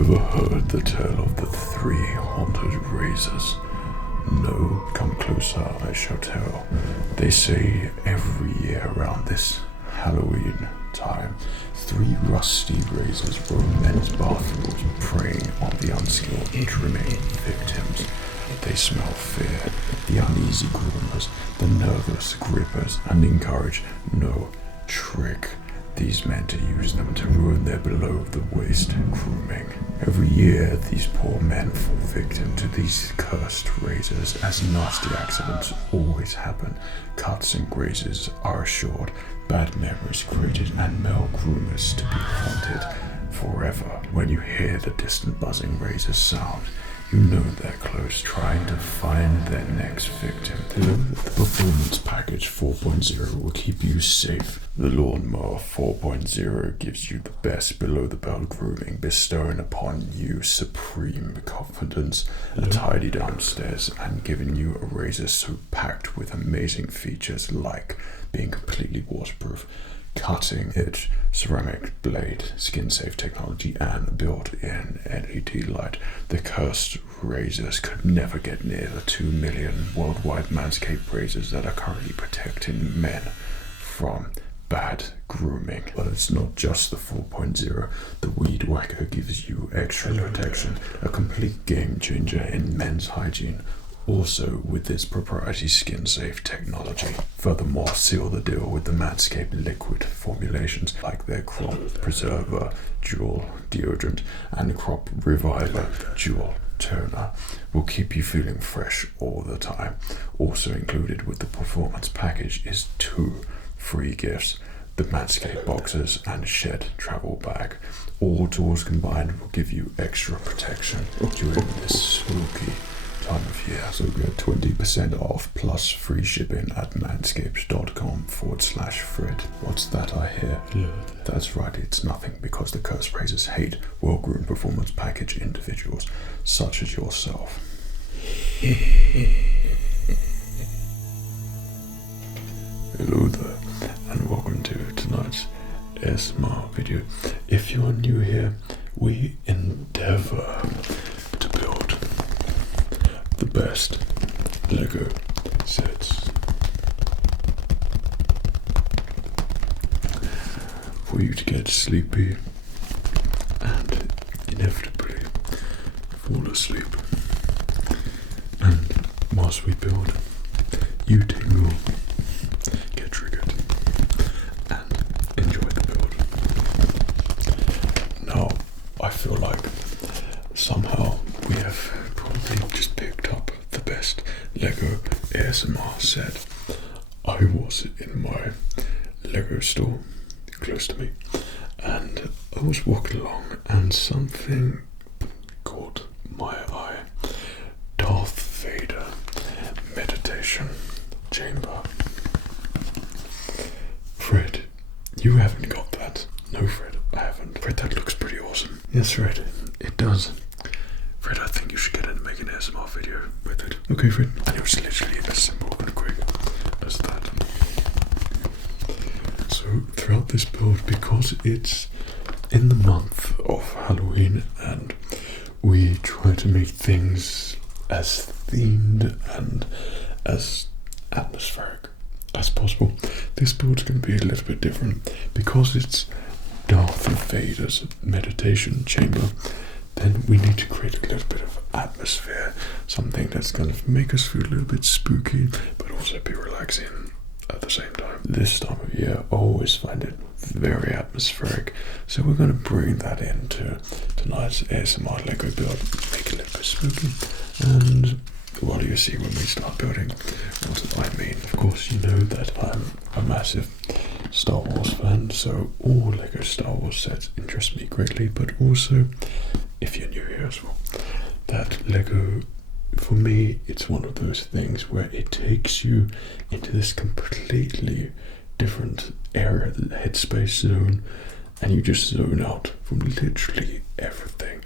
Ever heard the tale of the three haunted razors? No, come closer, I shall tell. They say every year around this Halloween time, three rusty razors roam men's bathrooms, preying on the unskilled, trimming victims. They smell fear, the uneasy groomers, the nervous grippers, and encourage no trick. These men to use them to ruin their below-the-waist grooming. Every year, these poor men fall victim to these cursed razors, as nasty accidents always happen. Cuts and grazes are assured, bad memories created, and male groomers to be haunted forever. When you hear the distant buzzing razor sound, you know they're close, trying to find their next victim. The Performance Package 4.0 will keep you safe. The Lawnmower 4.0 gives you the best below-the-belt grooming, bestowing upon you supreme confidence, a tidy downstairs, and giving you a razor so packed with amazing features like being completely waterproof, cutting-edge ceramic blade, skin-safe technology, and built-in LED light. The cursed razors could never get near the 2 million worldwide Manscaped razors that are currently protecting men from bad grooming. But it's not just the 4.0. The Weed Whacker gives you extra protection, a complete game changer in men's hygiene, also with its proprietary skin-safe technology. Furthermore, seal the deal with the Manscaped liquid formulations like their Crop Preserver Dual Deodorant and Crop Reviver Dual Toner. Will keep you feeling fresh all the time. Also included with the Performance Package is 2 free gifts: the Manscaped Boxers and Shed Travel Bag. All tools combined will give you extra protection during this spooky time of year. So get 20% off plus free shipping at manscaped.com/Fred. What's that I hear? Yeah. That's right, it's nothing, because the cursed razors hate well-groomed Performance Package individuals such as yourself. Hello there, and welcome to tonight's ASMR video. If you are new here, we endeavor to build the best Lego sets for you to get sleepy and inevitably fall asleep. And whilst we build, you tingle, get triggered, and enjoy the build. Now, I feel like somehow we have probably just picked up the best Lego ASMR set. I was in my Lego store close to me, and I was walking along, and something caught my eye. Darth Vader meditation chamber. Fred, you haven't got that. No, Fred, I haven't. Fred, that looks pretty awesome. Yes, Fred, it does. Fred, I think you should get in and make an ASMR video with it. Okay, Fred. And it was literally as simple and quick as that. So throughout this build, because it's in the month of Halloween and we try to make things as themed and as atmospheric as possible, this build's going to be a little bit different. Because it's Darth Vader's meditation chamber, then we need to create a little bit of atmosphere, something that's going to make us feel a little bit spooky, but also be relaxing at the same time. This time of year, I always find it very atmospheric, so we're going to bring that into tonight's ASMR Lego build, make it a little bit spooky, and while you see when we start building what I mean. Of course, you know that I'm a massive Star Wars fan, so all Lego Star Wars sets interest me greatly, but also, if you're new here as well, that Lego, for me, it's one of those things where it takes you into this completely different area, the headspace zone, and you just zone out from literally everything.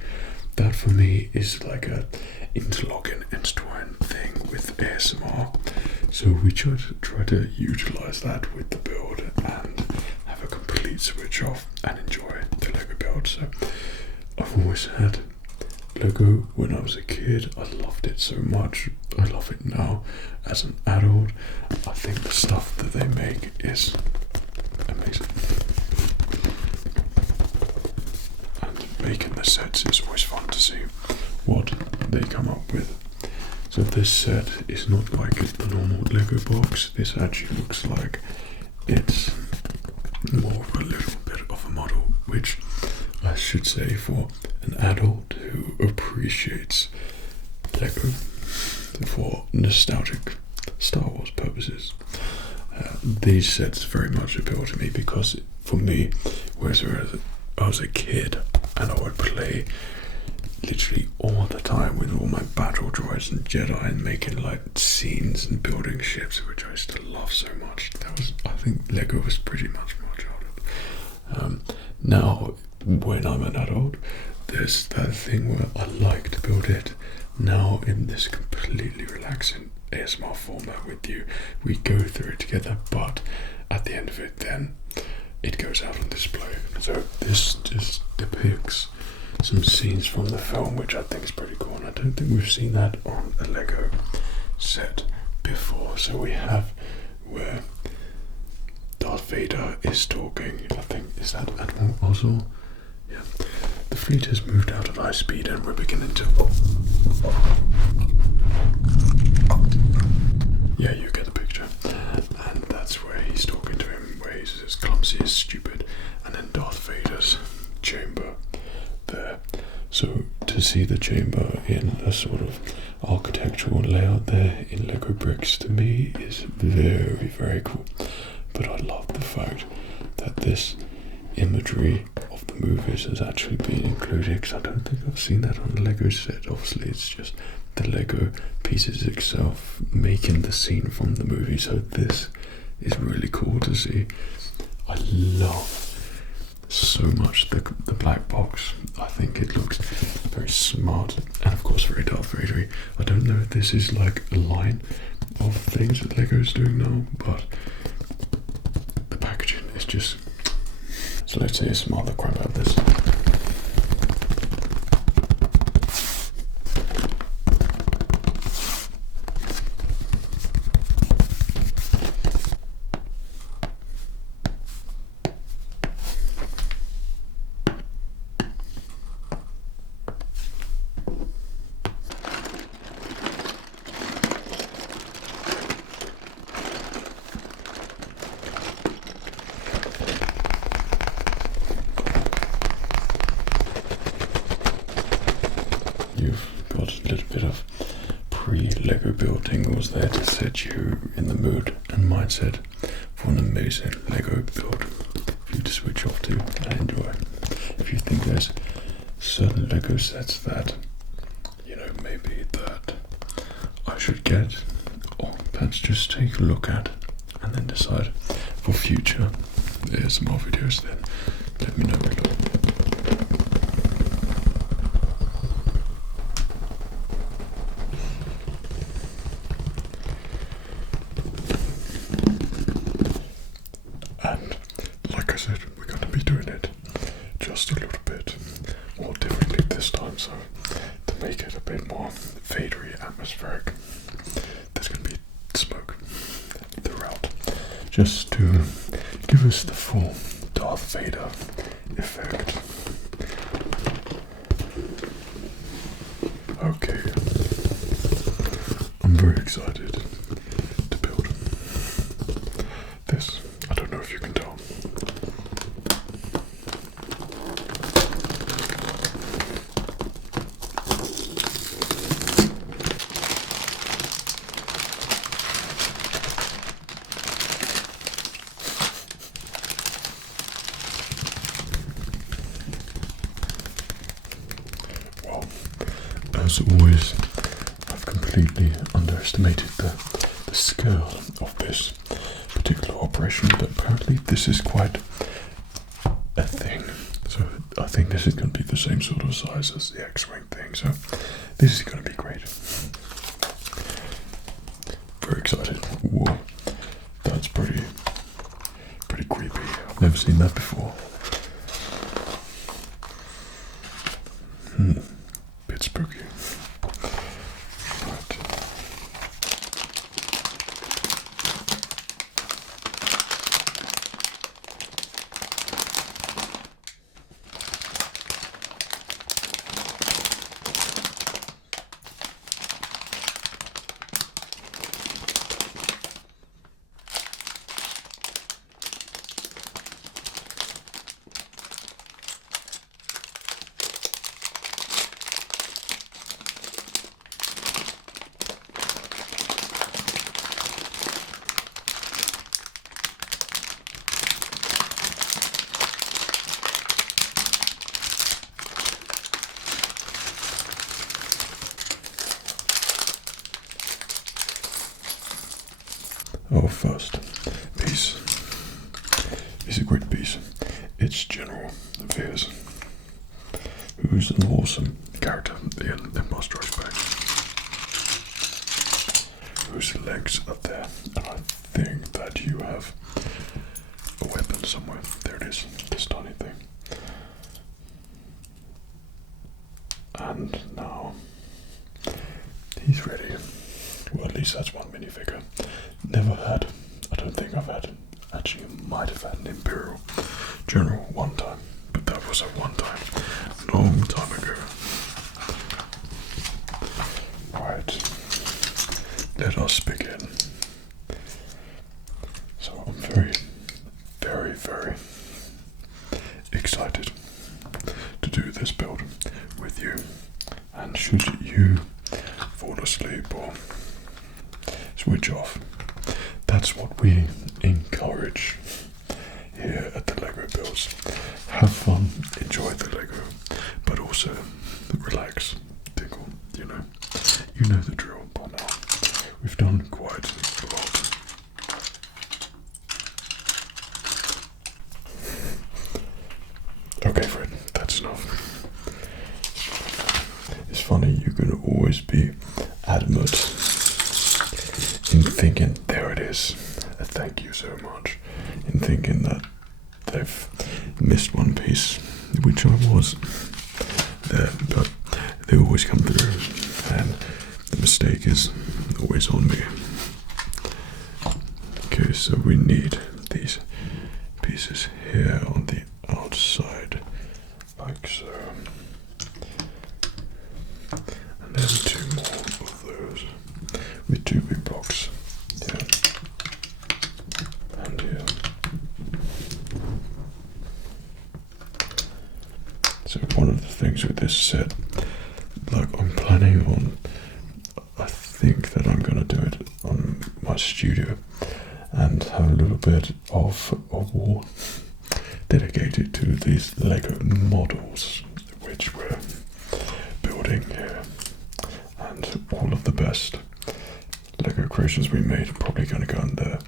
That for me is like a interlocking, intertwined thing with ASMR. So we try to utilize that with the build and have a complete switch off and enjoy the Lego build. So I've always had Lego when I was a kid. I loved it so much. I love it now as an adult. I think the stuff that they make is amazing. And making the sets is always fun to see what they come up with. So this set is not like a normal Lego box. This actually looks like it's more of a little bit of a model, which I should say for an adult who appreciates Lego for nostalgic Star Wars purposes. These sets very much appeal to me because for me, whereas I was a kid and I would play literally all the time with all my battle droids and Jedi and making like scenes and building ships, which I used to love so much. I think Lego was pretty much my childhood. Now, when I'm an adult, there's that thing where I like to build it now in this completely relaxing ASMR format with you. We go through it together, but at the end of it, then it goes out on display. So this just depicts some scenes from the film, which I think is pretty cool, and I don't think we've seen that on a Lego set before. So we have where Darth Vader is talking. I think, is that Admiral Ozzel? Yeah. The fleet has moved out of high speed and we're beginning to... Yeah, you get the picture. And that's where he's talking to him, where he's as clumsy as stupid. And then Darth Vader's chamber there. So to see the chamber in a sort of architectural layout there in Lego bricks, to me is very, very cool. But I love the fact that this imagery of the movies has actually been included, because I don't think I've seen that on a Lego set. Obviously it's just the Lego pieces itself making the scene from the movie, so this is really cool to see. I love so much the black box. I think it looks very smart and of course very Darth Vader-y. I don't know if this is like a line of things that Lego's doing now, but the packaging is just... So let's say smart the crap out of this. You've got a little bit of pre-Lego building was there to set you in the mood and mindset for an amazing Lego build for you to switch off to and enjoy. If you think there's certain Lego sets that, you know, maybe that I should get, or perhaps just take a look at and then decide for future ASMR videos, then let me know below. And like I said, we're going to be doing it just a little bit more differently this time, so to make it a bit more Vader-y, atmospheric, there's going to be smoke throughout, just to give us the full Darth Vader effect. Okay, I'm very excited to build this. I don't know if you can tell. Well, as always, I've completely underestimated the scale of this particular operation, but apparently this is quite a thing. So I think this is going to be the same sort of size as the X-Wing thing, so this is going to be great. Very excited. Whoa, that's pretty creepy. I've never seen that before. Our first piece is a great piece. It's General Veers, who's an awesome character in Empire Strikes Back, whose legs are there, and I think that you have a weapon somewhere. There it is, this tiny thing. And now he's ready. Well, at least that's one minifigure. Never had, I don't think I've had, actually might have had an Imperial General one time, but that was a one time, long time ago. Right, let us begin. So I'm very, very, very excited to do this build with you, and should you fall asleep or switch off, that's what we encourage here at the Lego Builds. Have fun, enjoy the Lego, but also relax, tickle, you know the drill by now. We've done quite a lot. Okay, Fred, that's enough. It's funny, you can always be adamant in thinking, there it is, thank you so much, in thinking that they've missed one piece, which I was there, but they always come through, and the mistake is always on me. Okay, so we need these pieces here on the outside, like so, and then 2 more of those with 2 big blocks here and here. So one of the things with this set, like I'm planning on, I think that I'm going to do it on my studio and have a little bit of a wall dedicated to these Lego models which we're building here, and all of the best Lego creations we made are probably going to go in there.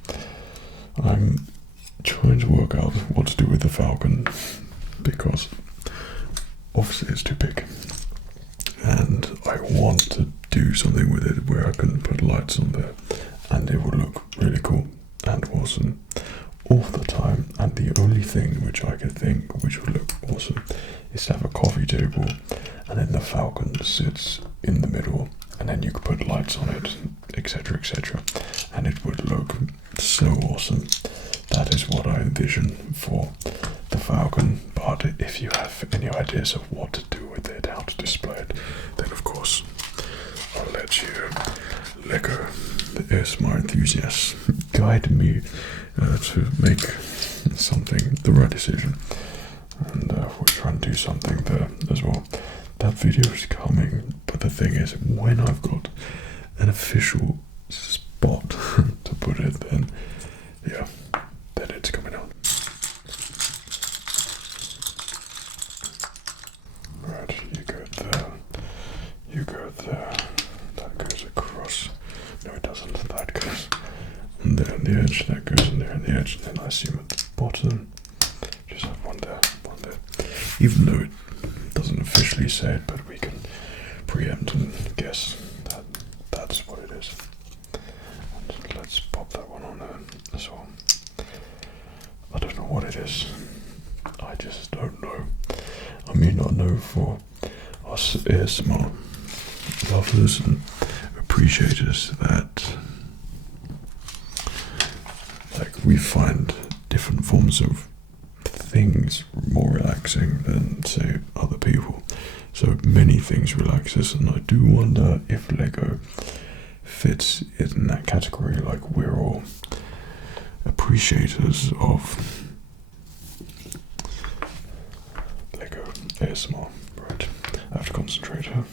I'm trying to work out what to do with the Falcon, because obviously it's too big, and I want to do something with it where I can put lights on there and it will look really cool and awesome all the time. And the only thing which I could think which would look awesome is to have a coffee table, and then the Falcon sits in the middle, and then you could put lights on it, etc, etc, and it would look so awesome. That is what I envision for the Falcon. But if you have any ideas of what to do with it, how to display it, then of course I'll let you, Lego ASMR enthusiasts, guide me to make something, the right decision, and we'll try and do something there as well. That video is coming, but the thing is, when I've got an official spot to put it, then yeah, then it's coming out. Right, you go there, you go there, that goes across, no it doesn't, that goes on there on the edge, that goes on there on the edge, and then I assume at the bottom, just have one there, even though it doesn't officially say it, but we can preempt and guess that that's what it is. And let's pop that one on there as well. I don't know what it is, I just don't know. I may not know for us ASMR lovers and appreciators that like we find different forms of things more relaxing than say other people. So many things relax us, and I do wonder if Lego fits in that category. Like we're all appreciators of Lego ASMR. Right, I have to concentrate here.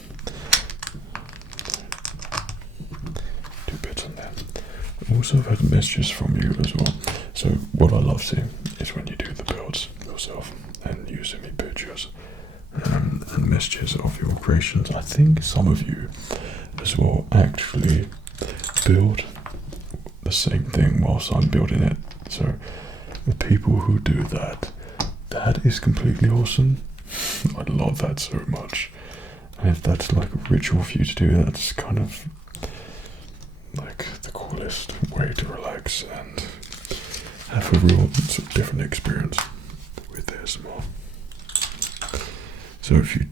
2 bits on there. Also, I've had messages from you as well. So what I love seeing is when you do the builds yourself and you send me pictures and messages of your creations. I think some of you as well actually build the same thing whilst I'm building it. So the people who do that, that is completely awesome. I love that so much. And if that's like a ritual for you to do, that's kind of like the coolest way to relax and have a real sort of different experience with ASMR. So if you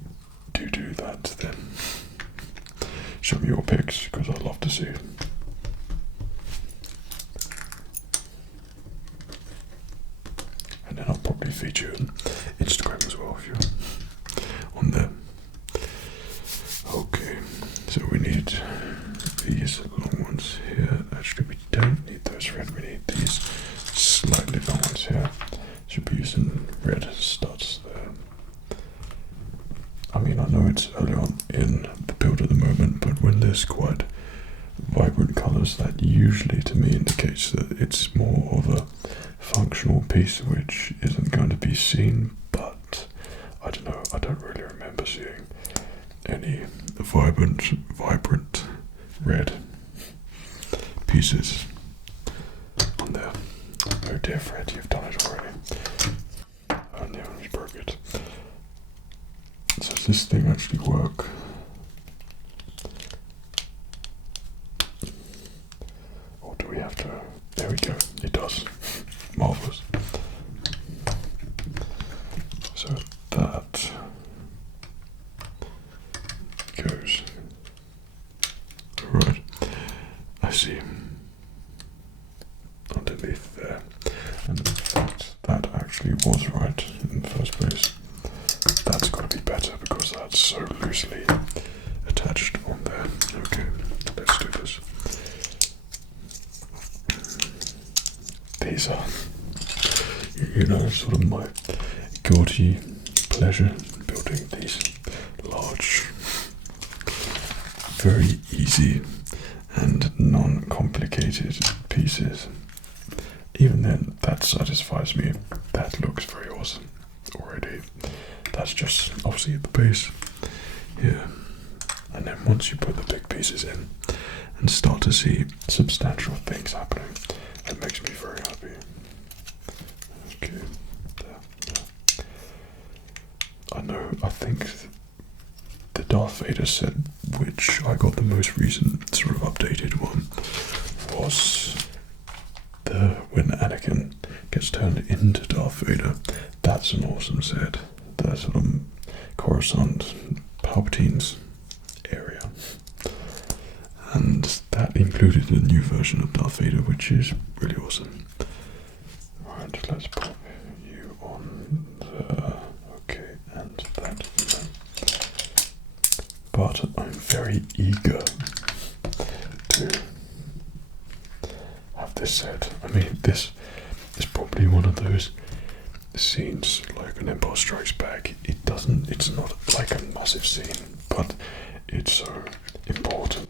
do that, then show me your pics, because I'd love to see it. And then I'll probably feature you on Instagram as well if you're on there. Okay, so we need these long ones here. Actually, we don't need those red, we need these slightly long ones here. Should be using red studs there. I mean, I know it's early on in the build at the moment, but when there's quite vibrant colours, that usually to me indicates that it's more of a functional piece which isn't going to be seen. But I don't know, I don't really remember seeing any vibrant red pieces on there. Oh dear Fred, you've done it already. Oh no, we broke it. So does this thing actually work? Or do we have to? There we go, it does. Marvellous. So that goes. Right, I see. Underneath there. And in fact, that actually was right in the first place. That's got to be better because that's so loosely attached on there. Okay, let's do this. These are, you know, sort of my guilty pleasure, building these large, very easy and non-complicated pieces. Even then, that satisfies me. That looks very awesome already. That's just obviously at the base here. And then once you put the big pieces in and start to see substantial things happening, it makes me very happy. Okay, there. I think the Darth Vader set, which I got the most recent sort of updated one, was when Anakin gets turned into Darth Vader. That's an awesome set. That's sort of Coruscant, Palpatine's area. And that included a new version of Darth Vader, which is really awesome. Alright, let's put you on there. Okay, and that. But I'm very eager to have this set. I mean, this is probably one of those scenes like an Empire Strikes Back. It's not like a massive scene, but it's so important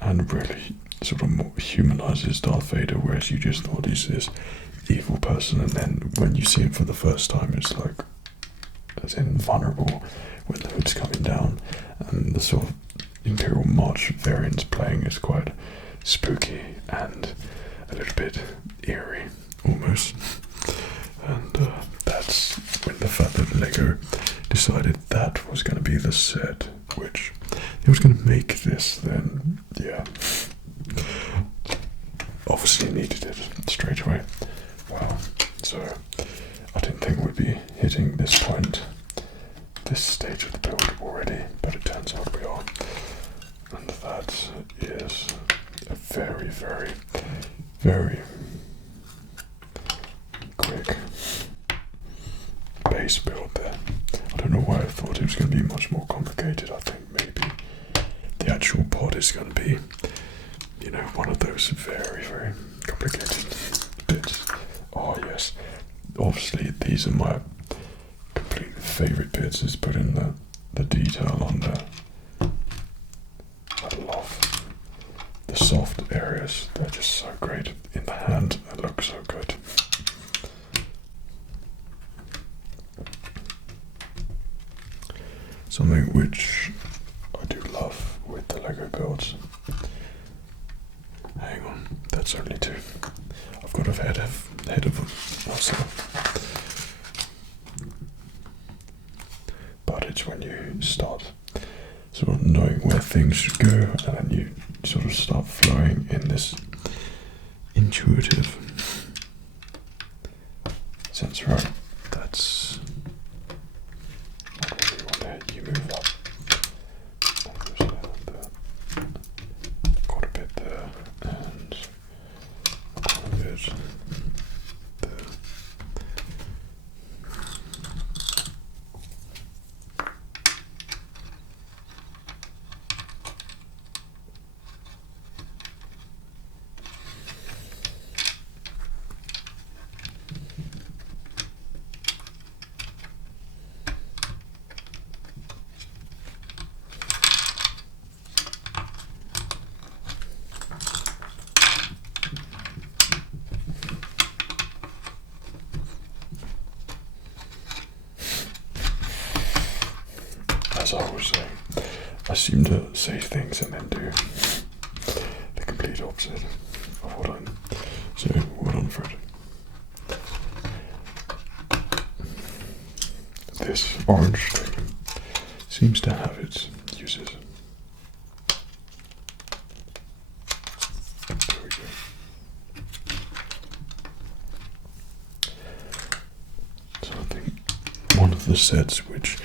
and really sort of more humanizes Darth Vader, whereas you just thought he's this evil person, and then when you see him for the first time, it's like, as in vulnerable when the hood's coming down, and the sort of Imperial March variants playing is quite spooky and a little bit eerie almost. And that's when the fact that Lego decided that was going to be the set, which it was going to make this, then yeah, obviously needed it straight away. Wow, so I didn't think we'd be hitting this point, this stage of the build already, but it turns out we are. And that is a very, very, very quick base build there. I don't know why I thought it was going to be much more complicated. I think maybe the actual pod is going to be, you know, one of those very, very complicated bits. Oh yes, obviously these are my complete favourite bits, is putting the detail on there. I love the soft areas, they're just so great in the hand, they look so good. Something which I do love with the Lego builds. Hang on, it's only 2. I've got ahead of myself. But it's when you start sort of knowing where things should go, and then you sort of start flowing in this intuitive sense, right? That's what really want to, you move up. Got a bit there, and got a bit there. As I was saying, I seem to say things and then do the complete opposite of what I'm saying. What on, Fred? This orange thing seems to have its uses. There we go. So I think one of the sets which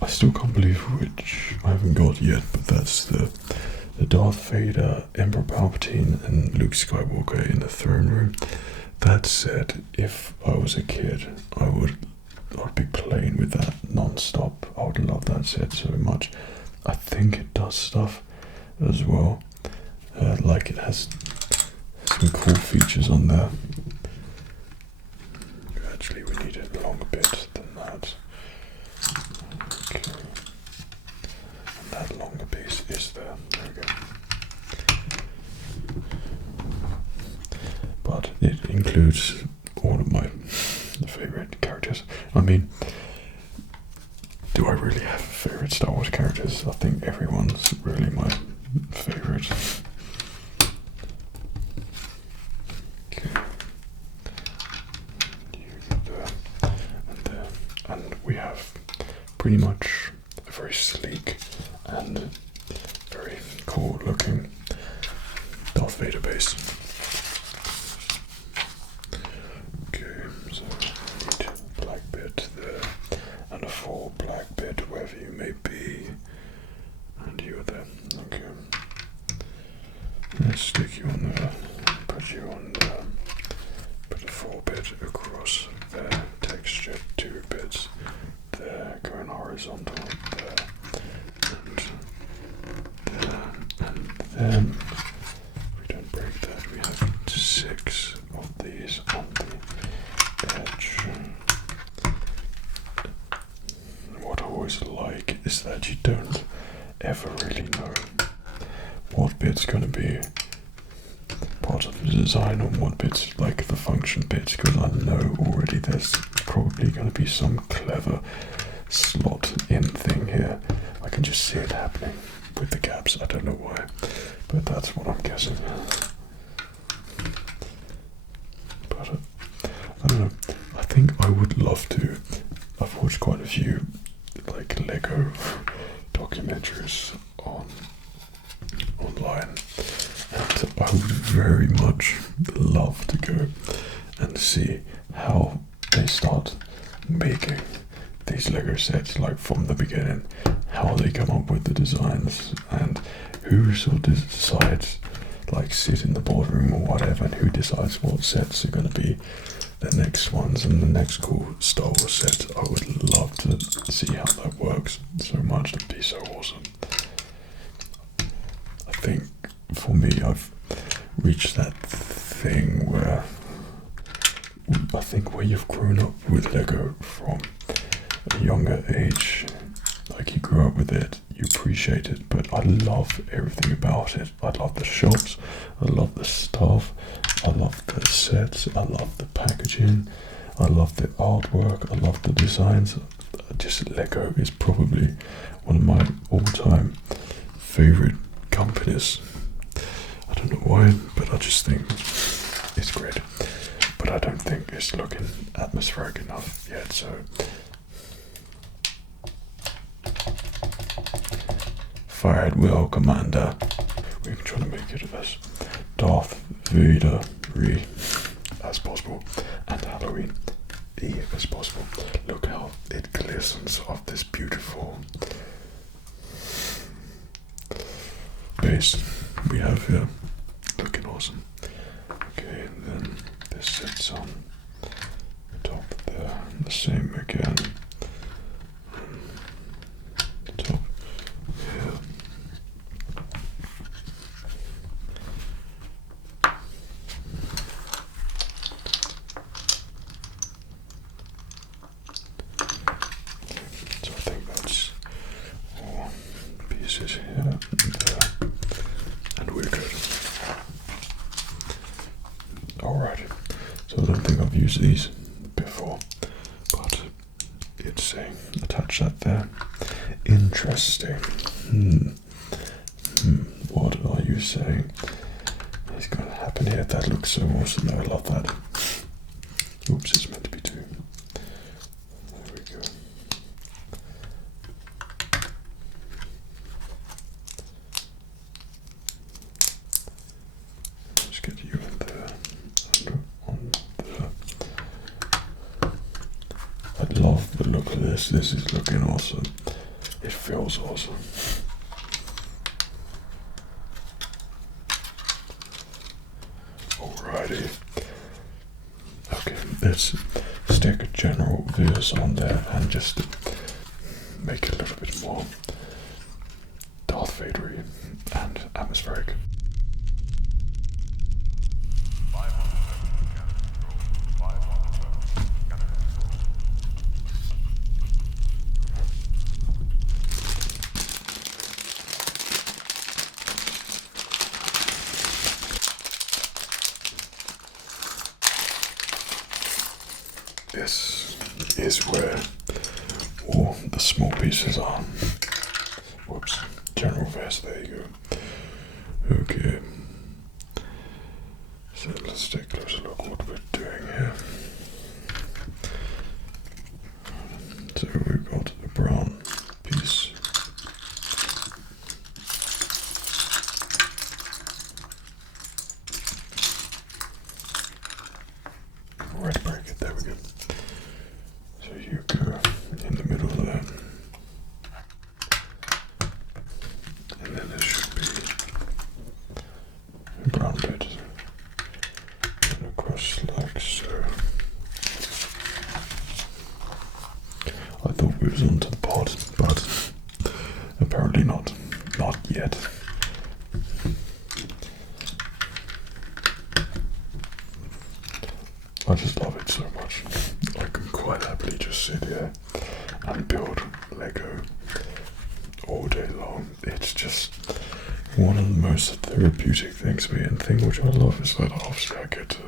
I still can't believe which I haven't got yet, but that's the Darth Vader, Emperor Palpatine, and Luke Skywalker in the throne room. That said, if I was a kid, I'd be playing with that non-stop. I would love that set so much. I think it does stuff as well. Like it has some cool features on there. Actually, we need a longer bit than that. Okay. And that longer piece is there. There we go. But it includes all of my favorite characters. I mean, do I really have favorite Star Wars characters? I think everyone's really my favorite. Okay. There and there. And we have pretty much a very sleek and very cool looking Darth Vader base. Okay, so I need a black bit there and a full black bit wherever you may be. And you're there. Okay. Let's stick you on there, put you on there, put a full bit across there, texture 2 bits. There, going horizontal, there, and then, if we don't break that, we have 6 of these on the edge. What I always like is that you don't ever really know what bit's going to be part of the design and what bit's like the function bits, because I know already there's probably going to be some clever slot in thing here. I can just see it happening with the gaps. I don't know why, but that's what I'm guessing. But I don't know. I think I would love to. I've watched quite a few like Lego documentaries online, and I would very much love to go and see how they start making these Lego sets, like from the beginning, how they come up with the designs, and who sort of decides, like sit in the boardroom or whatever, and who decides what sets are going to be the next ones and the next cool Star Wars set. I would love to see how that works so much. That'd be so awesome. I think for me, I've reached that thing where I think where you've grown up with Lego from a younger age, like you grew up with it, you appreciate it, but I love everything about it. I love the shops, I love the stuff, I love the sets, I love the packaging, I love the artwork, I love the designs. Just Lego is probably one of my all-time favorite companies. I don't know why, but I just think think it's looking atmospheric enough yet, so fire at will, Commander. We're trying to make it as Darth Vader-y as possible and Halloween-y as possible. Look how it glistens off this beautiful base we have here. Looking awesome. Okay, and then this sits on the top there. The same again. Top here. So I think that's all pieces here and there. And we're good. Alright, so I don't think I've used these before, but it's saying attach that there. Interesting. What are you saying is going to happen here? That looks so awesome. I love that. Oops, it's meant to be two. There we go. Let's get you in there. On there. I love the look of this. This is looking awesome. It feels awesome. Alrighty. Okay, let's stick general views on there and just make it a little bit more Darth Vader-y and atmospheric. This is where all the small pieces are. Whoops, general vest, there you go. Okay, so let's take a closer look what we're doing here. So we've got the brown piece. Red bracket, there we go. So you go in the middle there. And then there should be a brown bit. And across like so. I thought we was onto the pod, but apparently not. Not yet. I just love it so much. I can quite happily just sit here and build Lego all day long. It's just one of the most therapeutic things for me, and the thing which I love is that obviously I get to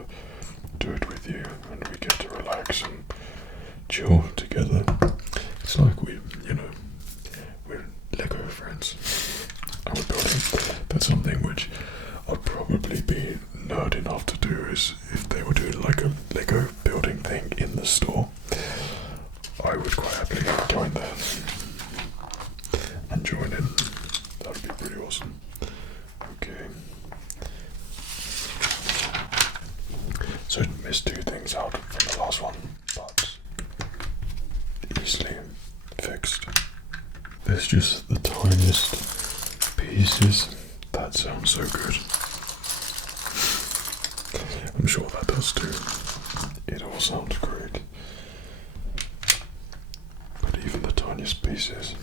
do it with you and we get to relax and chill together. It's like we're Lego friends and we're building. That's something which I'd probably be nerd enough to do is if they were doing like a Lego building thing in the store. I would quite happily join that and join in. That would be pretty awesome. Okay. So I missed two things out from the last one, but easily fixed. There's just the tiniest pieces. That sounds so good. I'm sure that does too. It all sounds great. But even the tiniest pieces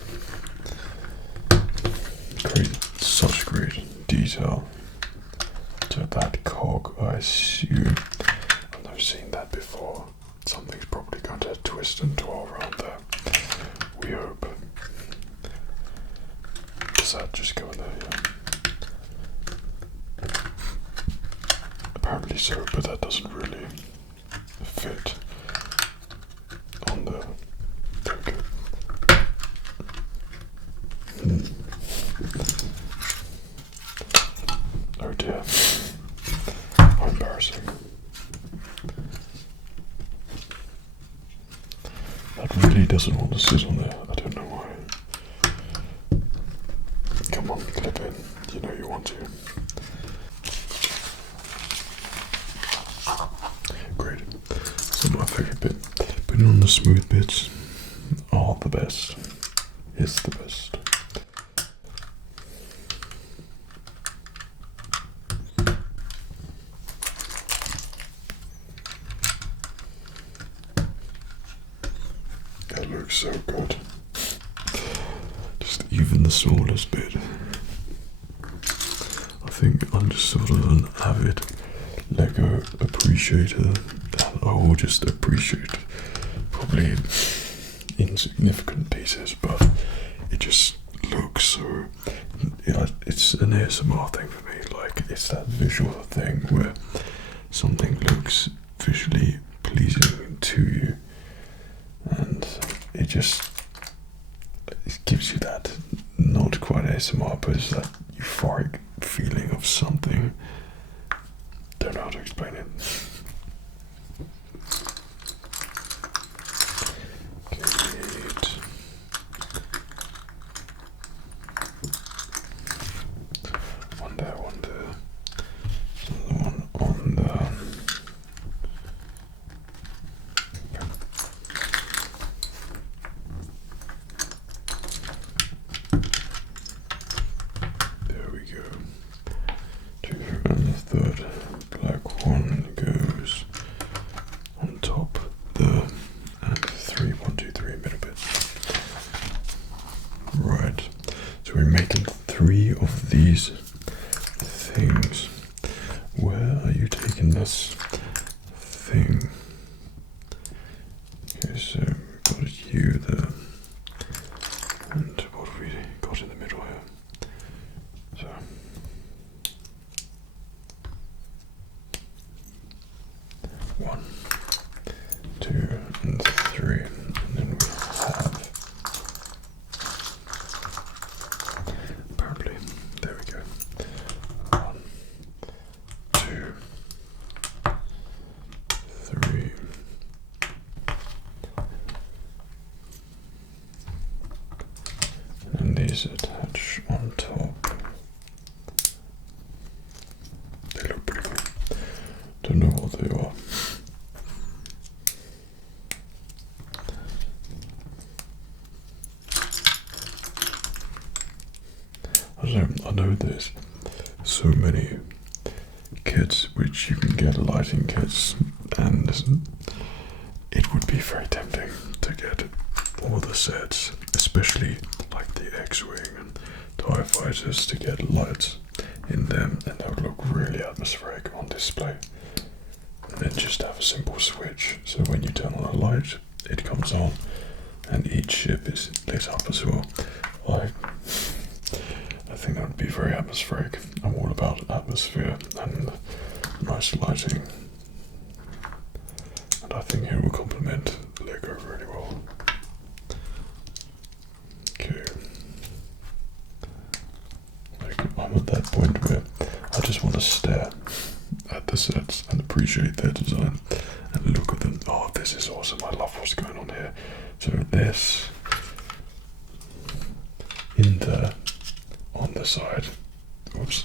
create such great detail to that cog. I assume I've never seen that before. Something's probably going to twist and twirl around there. We hope. Does that just go in there? Yeah. Apparently so, but that doesn't really fit on the. There we go. Oh dear. How embarrassing. he doesn't want to sit on there. I don't know why. Come on, clip in. You know you want to. Great. So my favourite bit. Putting on the smooth bits are the best. It's the best. That looks so good. Just even the smallest bit. I think I'm just sort of an avid Lego appreciator, and I will just appreciate probably insignificant pieces, but it just looks so. Yeah, it's an ASMR thing for me. Like, it's that visual thing where something looks visually pleasing to you, and it gives you that, not quite ASMR, but it's that euphoric feeling of something. Don't know how to explain it. Good. One there. Another one on the. There we go. Two, and the third black one goes on top there, and 3, 1, 2, 3 middle bits. Right, so we're making 3 of these things. Where are you taking this thing? Okay, so we've got you there, and what have we got in the middle here? So. 1, 2, and 3, and then we have, apparently, there we go, 1, 2, 3, and these attach on top. They look pretty good. Don't know what they are. I know there's so many kits which you can get, lighting kits, and it would be very tempting to get all the sets, especially like the X-Wing and TIE Fighters, to get lights in them, and that would look really atmospheric on display. And then just have a simple switch, so when you turn on a light, it comes on, and each ship is lit up as well. I think that would be very atmospheric. I'm all about atmosphere and nice lighting, and I think it will complement Lego really well. Okay, I'm at that point where I just want to stare at the sets and appreciate their design and look at them. Oh, this is awesome. I love what's going on here. So this in there on the side. Oops.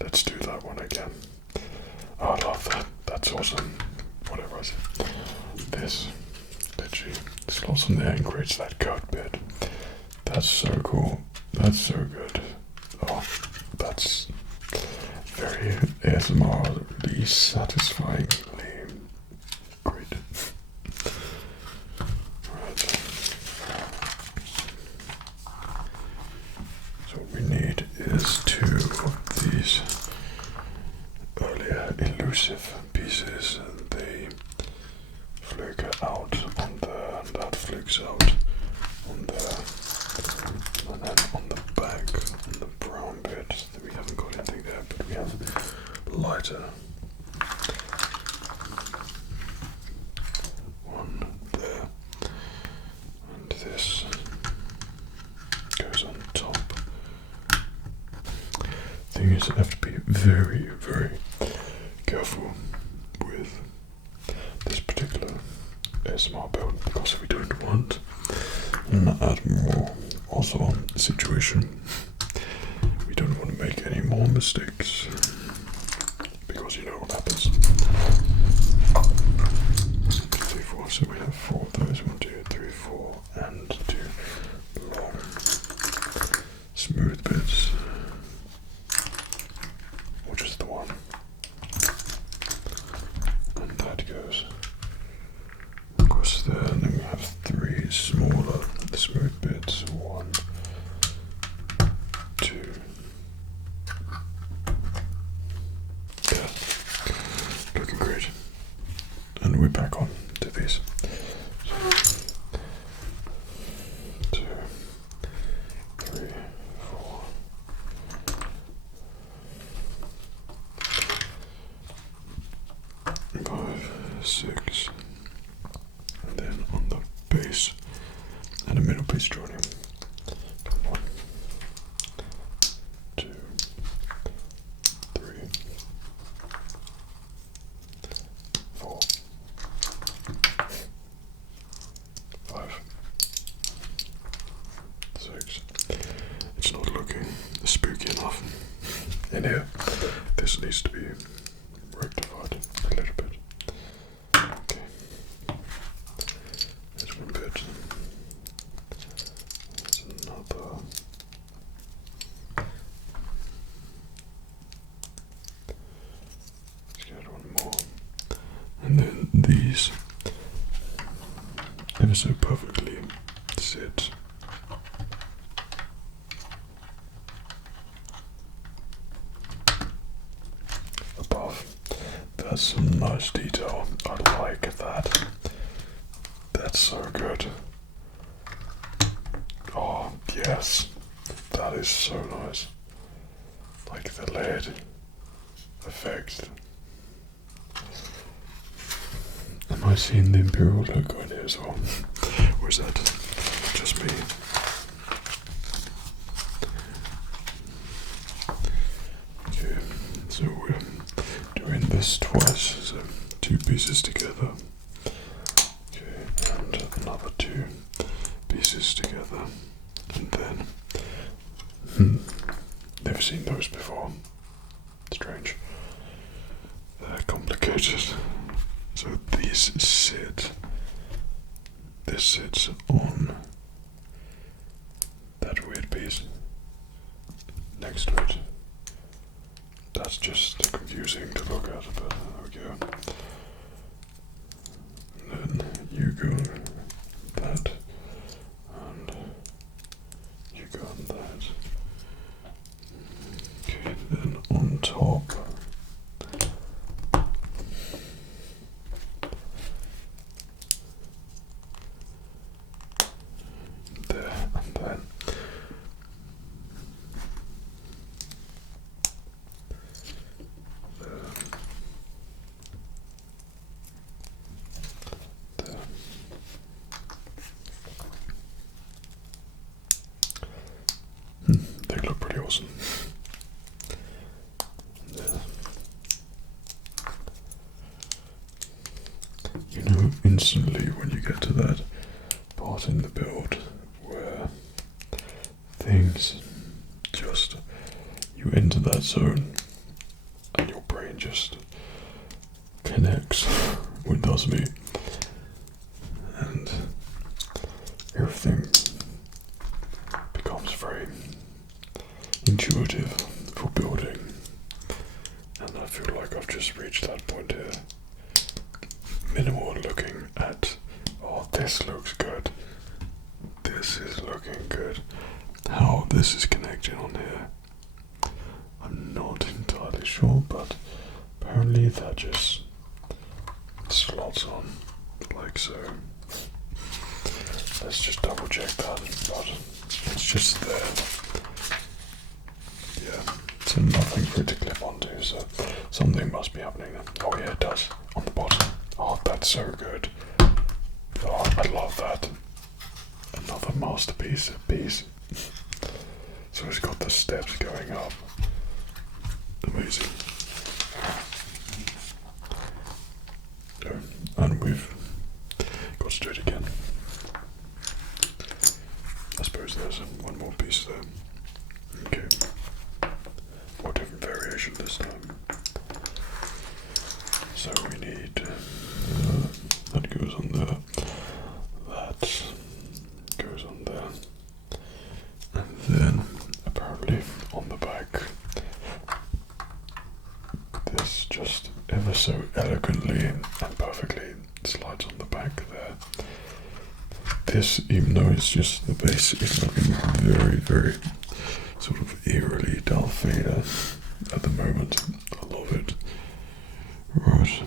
Let's do that one again. Oh, I love that. That's awesome. Whatever I say. This literally slots in there and creates that coat bit. That's so cool. That's so good. Oh, that's very ASMR-ly satisfyingly great. Right. So what we need is 2 of these earlier elusive pieces. They flick out on there, and that flicks out on there. And then on the back, on the brown bit, we haven't got anything there, but we have lighter. One there, and this goes on top. Thing is, I have to be very, very careful with this particular ASMR build because we don't want an Admiral also situation. We don't want to make any more mistakes because you know what happens. 3, 4, so we have 4 of those. 1, 2, 3, 4, and 2 long smooth bits. Or just the one. And that goes across there, and then we have 3 smaller smooth bits. 1, 2. Yeah, looking great. And we're back on to these. So, 2, 3, 4. 5, 6, and then on the base and a middle piece joining. 1, 2, 3, 4, 5, 6. It's not looking spooky enough in here. This needs to be rectified a little bit. Okay. There's one bit. There's another. Let's get one more. And then these ever so perfectly sit above. That's some nice detail. I like that. That's so good. Oh, yes. That is so nice. Like the lid effect. Am I seeing the Imperial logo in here as well? Or is that just me? Okay, so we're doing this twice, so 2 pieces together. Okay, and another 2 pieces together. And then, never seen those before. Strange. They're complicated. So these sit, this sits on that weird piece next to it. That's just confusing to look at, but there we go. And then you go that, and you go on that. Okay, then on top. There, and then they look pretty awesome. You know instantly when you get to that part in the build where things just, you enter that zone and your brain just connects with does me, and everything becomes very intuitive for building, and I feel like I've just reached that point here. Minimal looking at, oh, this looks good, this is looking good. How this is connected on here, I'm not entirely sure, but apparently that just slots on like so. Let's just double check that, but it's just there. Yeah, so nothing for it to clip onto, so something must be happening then. Oh yeah, it does, on the bottom. Oh, that's so good. Oh, I love that. Another masterpiece piece. So it's got the steps going up. Amazing. And we've direction this time. So we need that goes on there, that goes on there, and then apparently on the back, this just ever so elegantly and perfectly slides on the back there. This, even though it's just the base, is looking very, very sort of eerily Darth Vader at the moment. I love it. Right,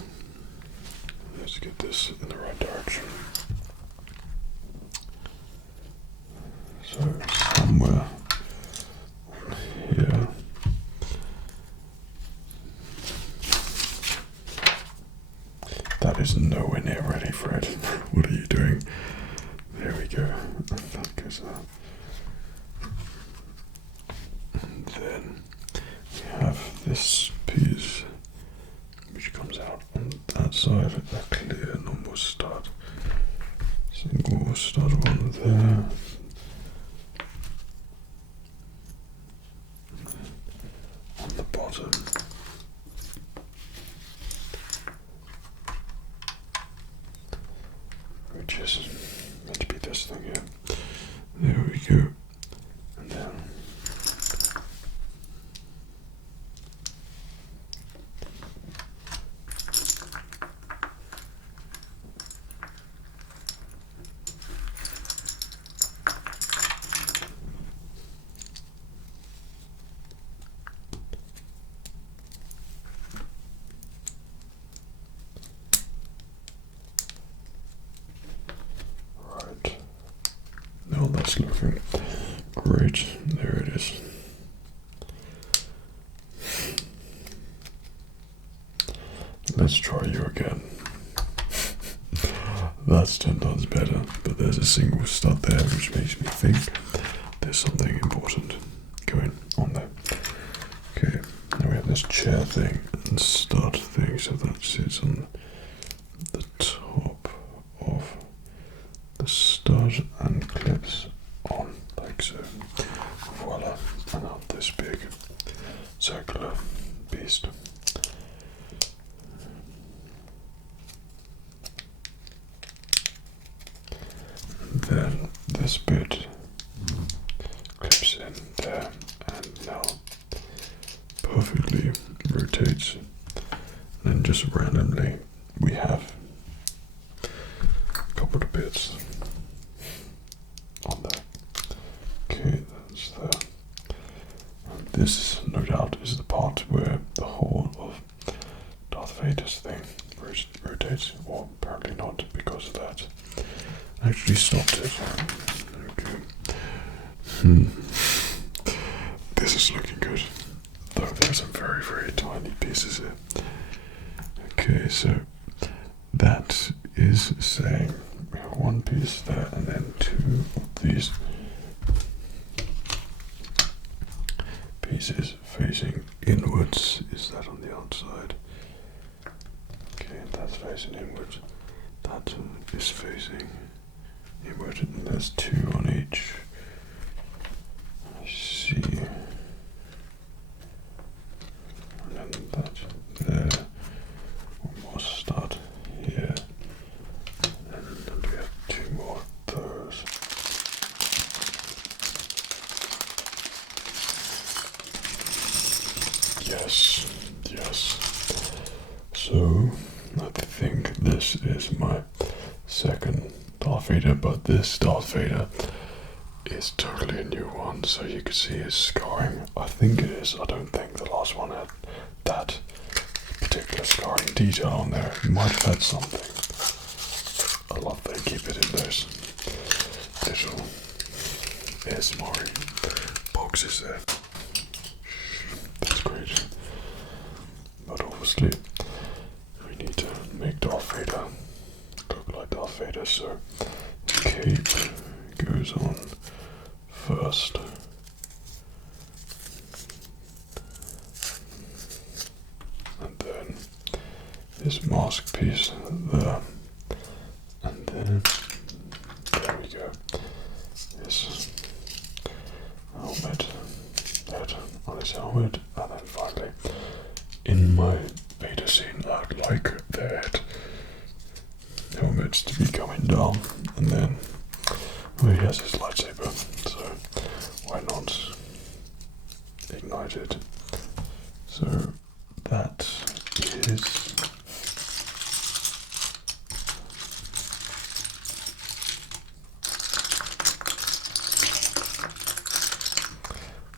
let's get this in the right direction. So somewhere here. That is nowhere near ready, Fred. What are you doing? There we go. That goes up. And then we have this piece which comes out on that side, a clear normal stud. Single stud one there. On the bottom. Which is meant to be this thing here. There we go. And then right. Now that's looking great. There it is. Let's try you again. That's 10 times better, but there's a single stud there which makes me think there's something important going on there. Okay, now we have this chair thing and stud thing, so that sits on the top of the stud and clips on like so. Voila, and out this big circular beast. And then this bit clips in there and now perfectly rotates. And then just randomly we have a couple of bits on there. Okay, that's there. And this, no doubt, is the part where the whole of Darth Vader's thing rotates, or apparently not, because of that. I actually stopped it. Okay. This is looking good, though there's some very, very tiny pieces here. Okay, so that is saying we have one piece there and then two of these pieces facing inwards. Is that on the outside? Okay, that's facing inwards. That is facing inward, and there's two on each. I see. And then that there. One more stud here. And then we have two more of those. Yes, yes. So, I think this is my second Darth Vader, but this Darth Vader is totally a new one, so you can see his scarring. I think it is. I don't think the last one had that particular scarring detail on there. It might have had something. I love they keep it in those little ASMR boxes there. That's great. But obviously, we need to make Darth Vader look like Darth Vader, so the cape goes on first. And then this mask piece there. And then, there we go. This helmet, that on his helmet, and then finally my beta scene, I'd like that helmets to be coming down, and then he has his lightsaber, so why not ignite it? So that is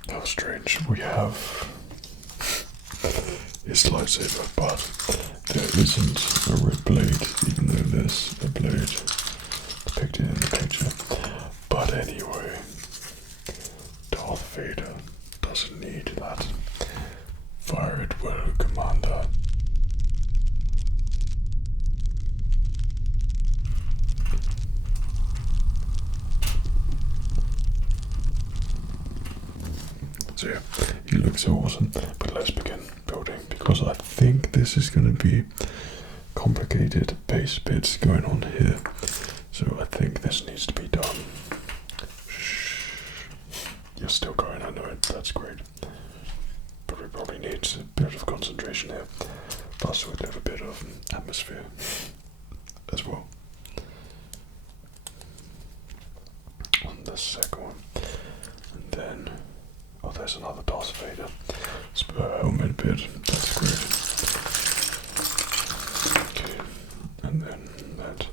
how strange. We have his lightsaber, but there isn't a red blade, even though there's a blade depicted in the picture. But anyway, Darth Vader doesn't need that. Fire it well, Commander. So yeah, he looks awesome, but let's begin building, because I think this is going to be complicated base bits going on here. So I think this needs to be done. Shh. You're still going, I know it, that's great. But we probably need a bit of concentration here, plus with a little bit of atmosphere as well. On the second one, and then oh, there's another Darth Vader spur helmet bit. That's great. Okay, and then that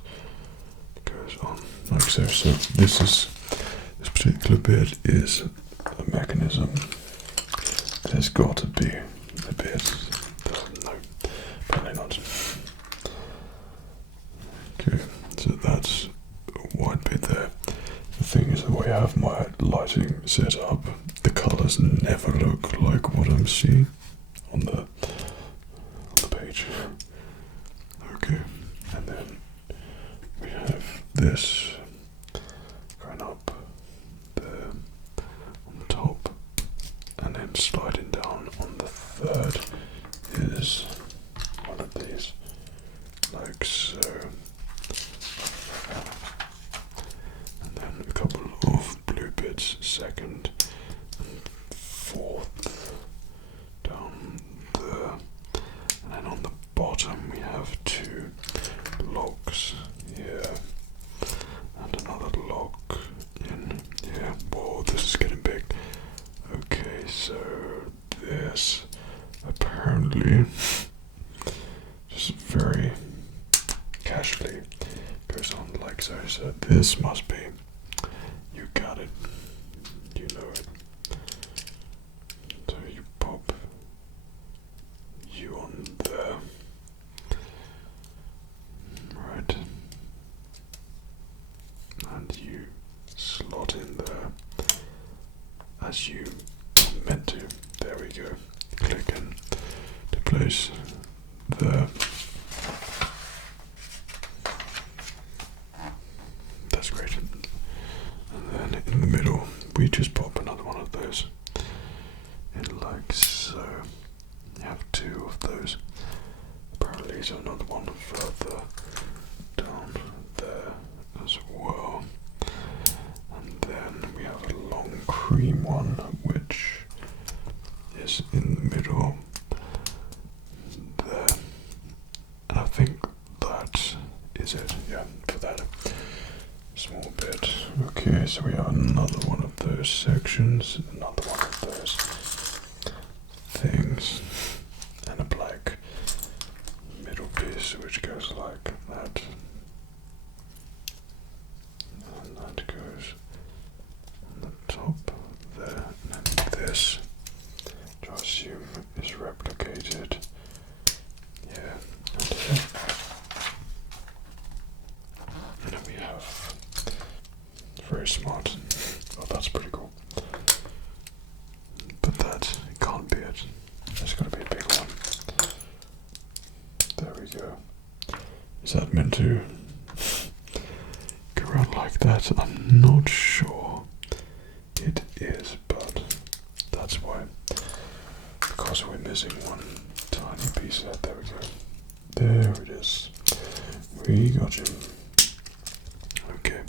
goes on like so. So this particular bit is a mechanism. There's got to be a bit. No, probably not. Okay, so that's a white bit there. The thing is, the way I have my lighting set up, the colors never look like what I'm seeing on the page. Okay, and then we have this going up there on the top, and then sliding down on the third is one of these, like so. And then a couple of blue bits, second and fourth down there. And then on the bottom we have two logs here and another log in here. Whoa, this is getting big. Okay, so this apparently just very casually goes on like so. So this must be, you got it, you know it. So you pop you on there, right, and you slot in there as you meant to. There we go. Click in to place there. That's great. And then in the middle, we just pop another one of those in like so. You have two of those. Apparently, so another one further down there as well. And then we have a long cream one, which is in the middle there. And I think that is it, yeah, for that small bit. Okay, so we have another one of those sections, another one of those things, and a black middle piece which goes like that. And that goes on the top there, and then this, which I assume is replicated here and here. And then we have very smart. Oh, that's pretty cool. But that can't be it. There's got to be a big one. There we go. Is that meant to go around like that? I'm not sure it is, but that's why. Because we're missing one tiny piece of that. There we go. There it is. We got you. Okay.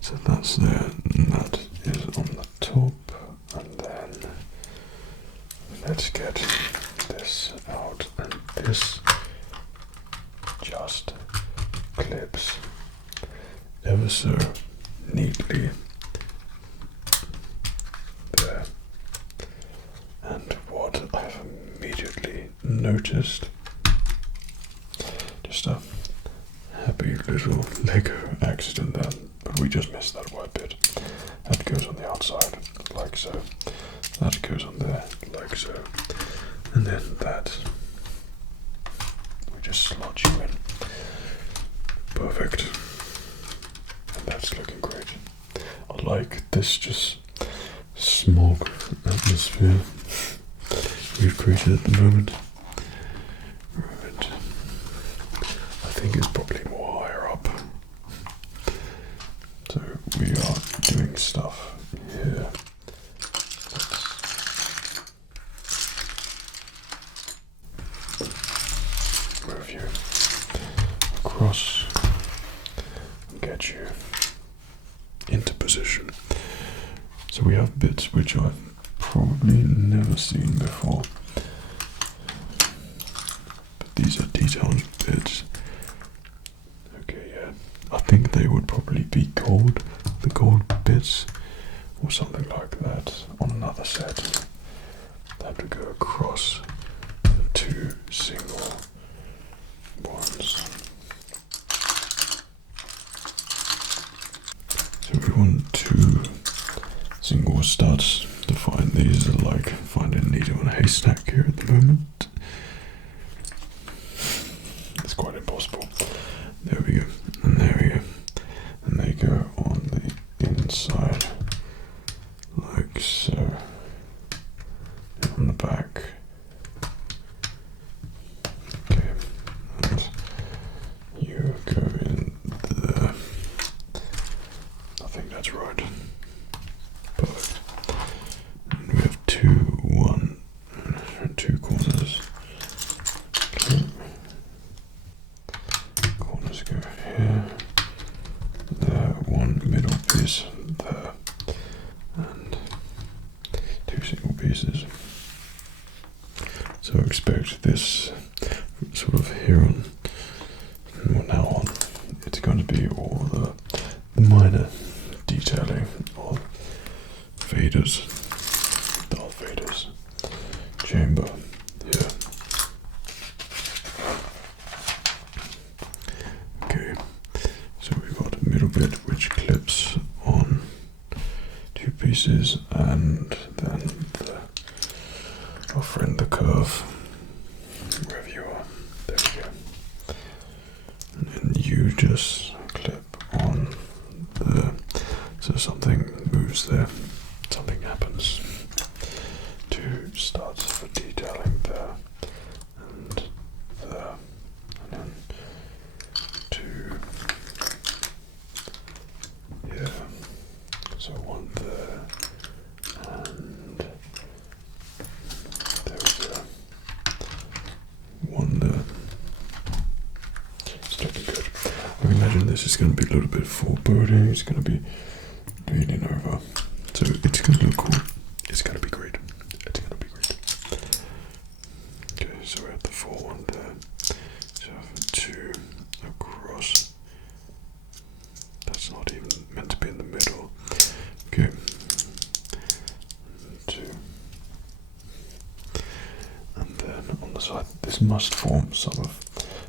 So that's there, and that is on the top, and then let's get this out, and this just clips ever so neatly there. And what I've immediately noticed, just a happy little Lego accident there, but we just missed that white bit. That goes on the outside, like so. That goes on there, like so. And then that, we just slot you in. Perfect. And that's looking great. I like this just smog atmosphere we've created at the moment. Right. I think it's probably more higher up. So we are doing stuff here. Let's move you across and get you into position. So we have bits which I've probably never seen before, but these are detailed bits. Okay, yeah, I think they would probably be gold, the gold bits, or something like that on another set. That would go across the two single ones. So we want two single studs to find. These are like finding a needle in a haystack here at the moment. It's quite impossible. There we go, and there we go. And they go on the inside, like so. And on the back. Okay, and you go in there. I think that's right. Perfect. And we have two corners. Okay. Corners go here, there, one middle piece there, and two single pieces. So expect this sort of here on, well, now on, it's going to be all the minor detailing of Vader's, Darth Vader's chamber here. Okay, so we've got a middle bit which clips on two pieces, and then our friend the curve, wherever you are, there we go. And then you just clip on the, so something moves there, something happens. Two studs for detailing there, and there, and then two, yeah, so one there, and there we go, one there. It's looking good. I imagine this is going to be a little bit foreboding. It's going to be leaning over, so it's going to look cool. It's going to be great. It's going to be great. Okay, so we have the 4 one there. So I have 2 across. That's not even meant to be in the middle. Okay. 2. And then on the side, this must form some of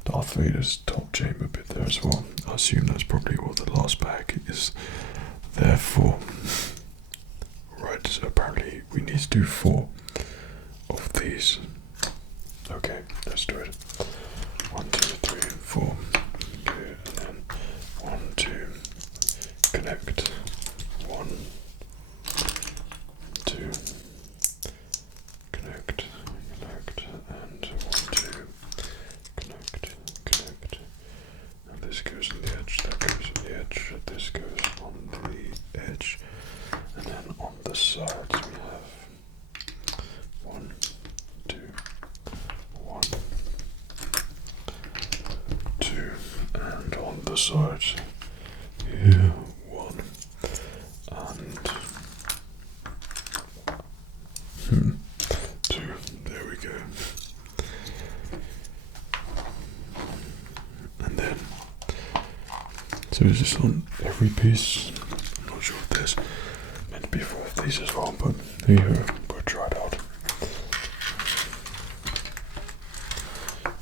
Darth Vader's top chamber bit there as well. I assume that's probably what the last pack is there for. Right, so apparently we need to do 4 of these. Okay, let's do it. 1, 2, 3, 4. Okay, and then 1, 2, connect. 1, 2, connect, and 1, 2, connect. And this goes on the edge, that goes on the edge, this goes on the edge, and then on the sides we have 1, 2, 1, 2, and on the sides here 1, and 2. There we go. And then, so is this on every piece? I'm not sure if there's meant to be 4 of these as well, but there you go. We'll try it out.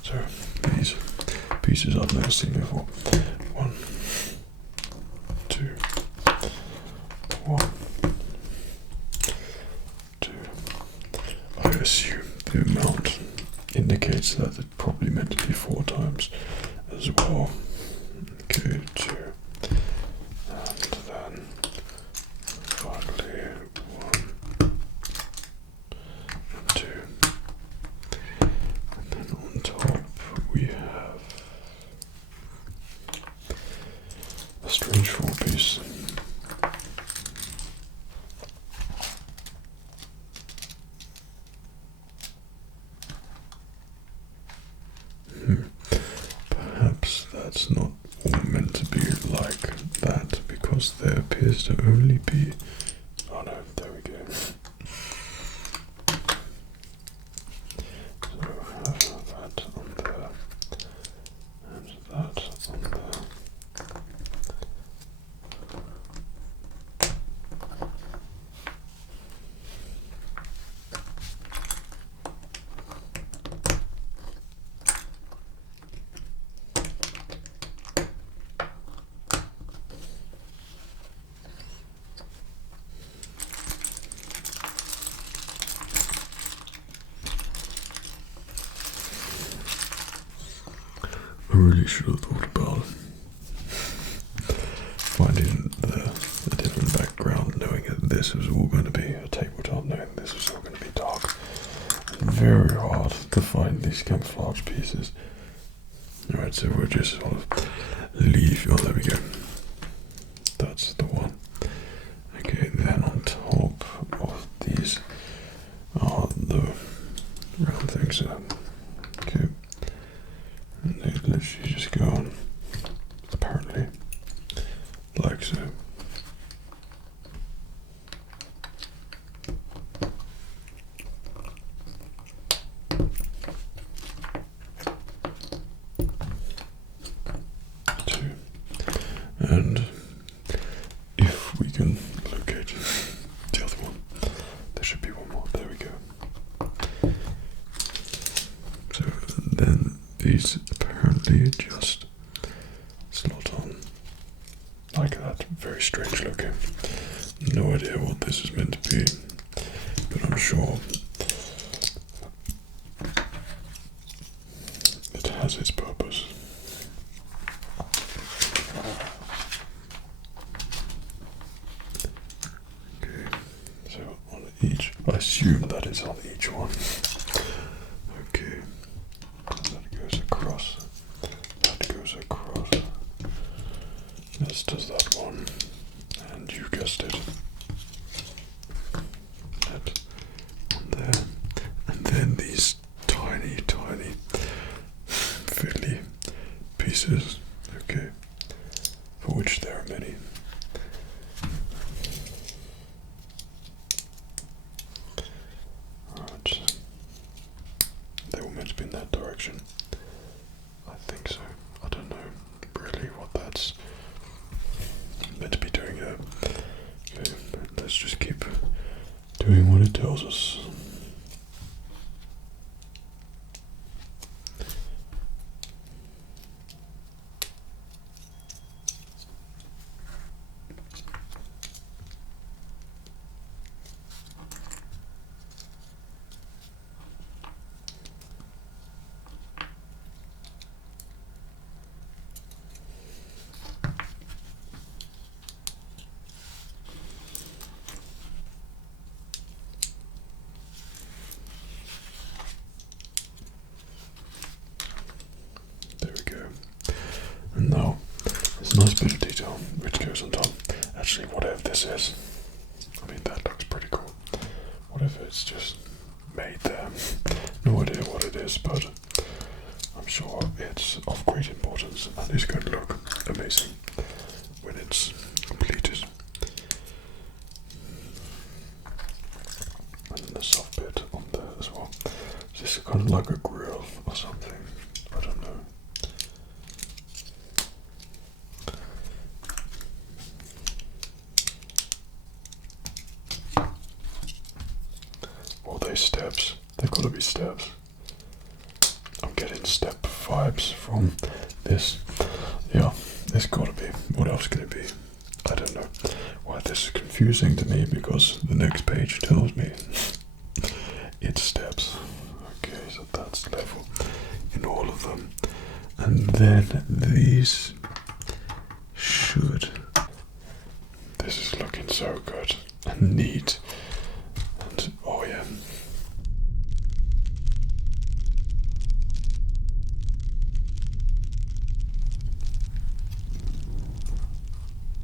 So these pieces I've never seen before. 1, 2, 1, 2. I assume the amount indicates that it's probably meant to be 4 times as well. Okay, 2. And then finally 1 and 2. And then on top we have a strange 4 piece. Perhaps that's not all meant to be like that, because there appears to only be. Oh no, there we go. So have that on there, and that on there. I really should have thought about finding the different background, knowing that this was all going to be a tabletop, knowing this was all going to be dark. Very hard to find these camouflage pieces. Alright, so we'll just sort of leave. Oh, there we go. That's the one. Okay, then on top of these are the round things. Okay. And they literally just go on, apparently, like so. Two. And if we can locate the other one, there should be one more. There we go. So then these apparently just slot on like that. Very strange looking. No idea what this is meant to be, but I'm sure it has its purpose. Okay, so on each, I assume that is on each one. Okay. That goes across. That goes across. This does that one. And you guessed it. That on there. And then these tiny, tiny, fiddly pieces. Okay. For which there are many. Alright. They were meant to be in that direction. I think so. I don't know really what that's meant to be doing here. Okay, let's just keep doing what it tells us. And now, there's a nice bit of detail which goes on top. Actually, whatever this is, I mean, that looks pretty cool. What if it's just made there? No idea what it is, but I'm sure it's of great importance and it's going to look amazing when it's completed. And then the soft bit on there as well. Is this kind of like a grill or something? I don't know. Well, they steps. They've got to be steps. I'm getting step vibes from this. Yeah, it's got to be. What else could it be? I don't know. Why this is confusing to me, because the next page tells me it's steps. Okay, so that's level in all of them. And then these should. This is looking so good and neat. And oh yeah.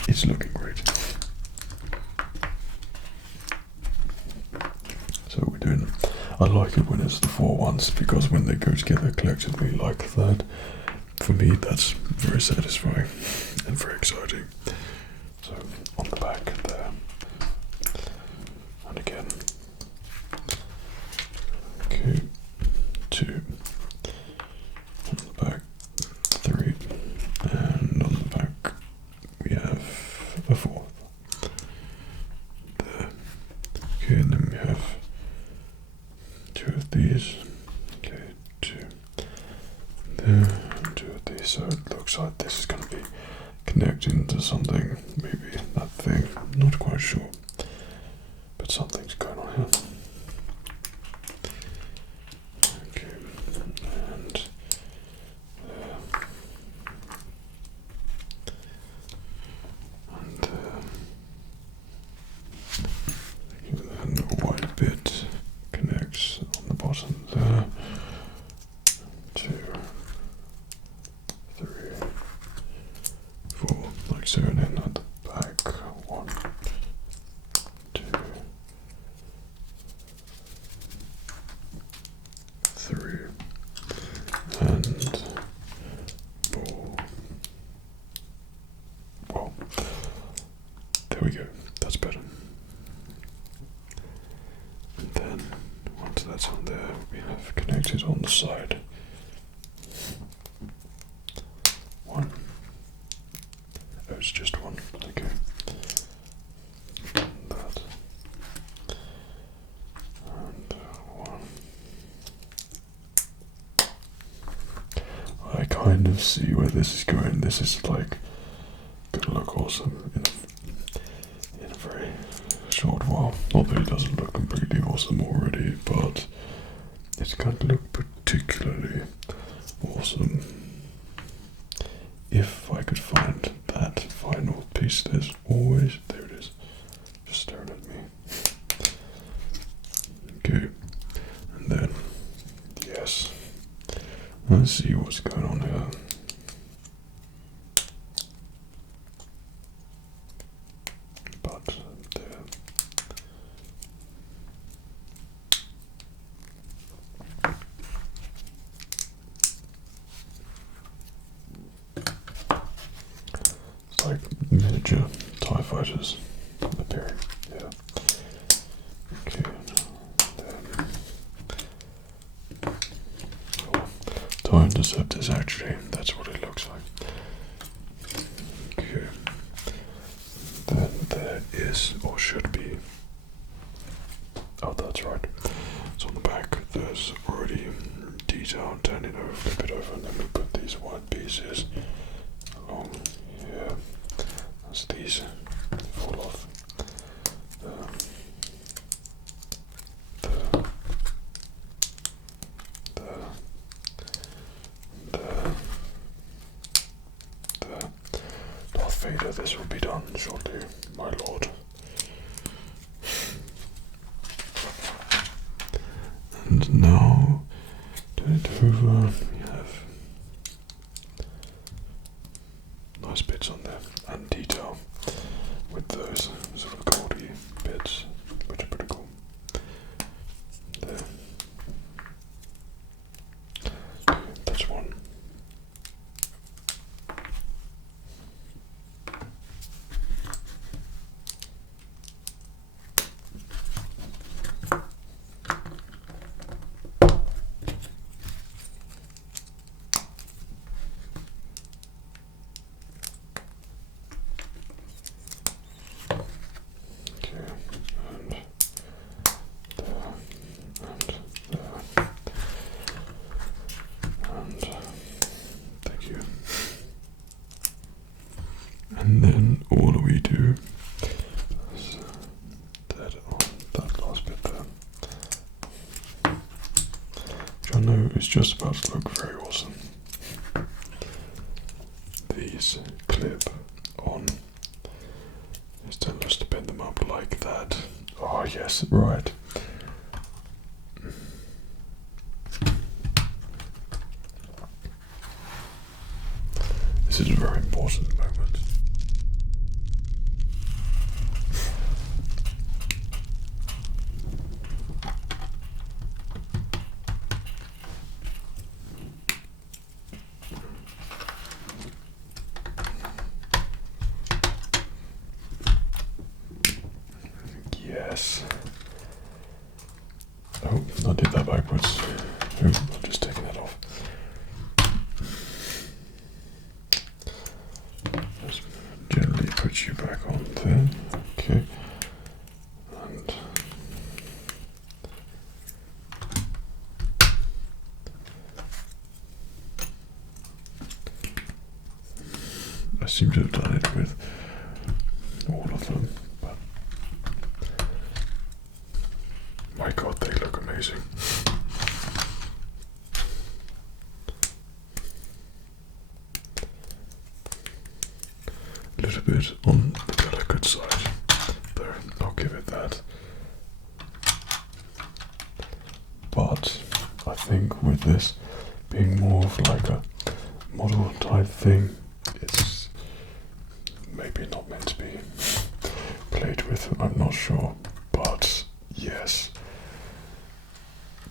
It's looking great. So we're doing. I like it when it's the 4 ones, because when they go together collectively like that, for me that's very satisfying and very exciting. So on the back there, and again, okay, 2 on the back, 3, and on the back we have a 4th there. Okay, and then we have 2 of these. Okay, 2 there, 2 of these. So it looks like this is going to be connecting to something, maybe that thing. I'm not quite sure, but something's going on here. Okay, and then the white bit connects on the bottom there. 2, 3, 4, like so, and then at the back, 1, 2, 3, and 4. Well, there we go. That's better. And then once that's on there, we have connected on the side. 1. Oh, it's just 1. Okay. That. And 1. I kind of see where this is going. This is like gonna look awesome in a very short while. Not that it doesn't look completely awesome already, but it's going to look particularly awesome if I could find that final piece. There's always, there it is, just staring at me. Okay, and then, yes, let's see what's going on here. But there. It's like miniature TIE fighters appearing, yeah. Okay, then. Oh, TIE interceptors, actually, that's what it looks like. Okay. Then there is, or should be. Oh, that's right. So on the back, there's already detail. Turn it over, flip it over, and then we put these white pieces along here. As these fall off. There. Darth Vader, this will be done shortly, my lord. And now, turn it over, we have nice bits on there, and detail with those sort of goldy bits, which are pretty cool. There. That's one. know it's just about to look very awesome. These clip on. Just to bend them up like that. Oh yes, right. This is a very important moment. Yes. Oh, I did that backwards. Oh, I'm just taking that off. Just gently put you back on there. Okay. And I seem to have done it with all of them, but my God, they look amazing. A little bit on the delicate side there, I'll give it that. But I think with this being more of like a model type thing, it's maybe not meant to be played with, I'm not sure, but yes,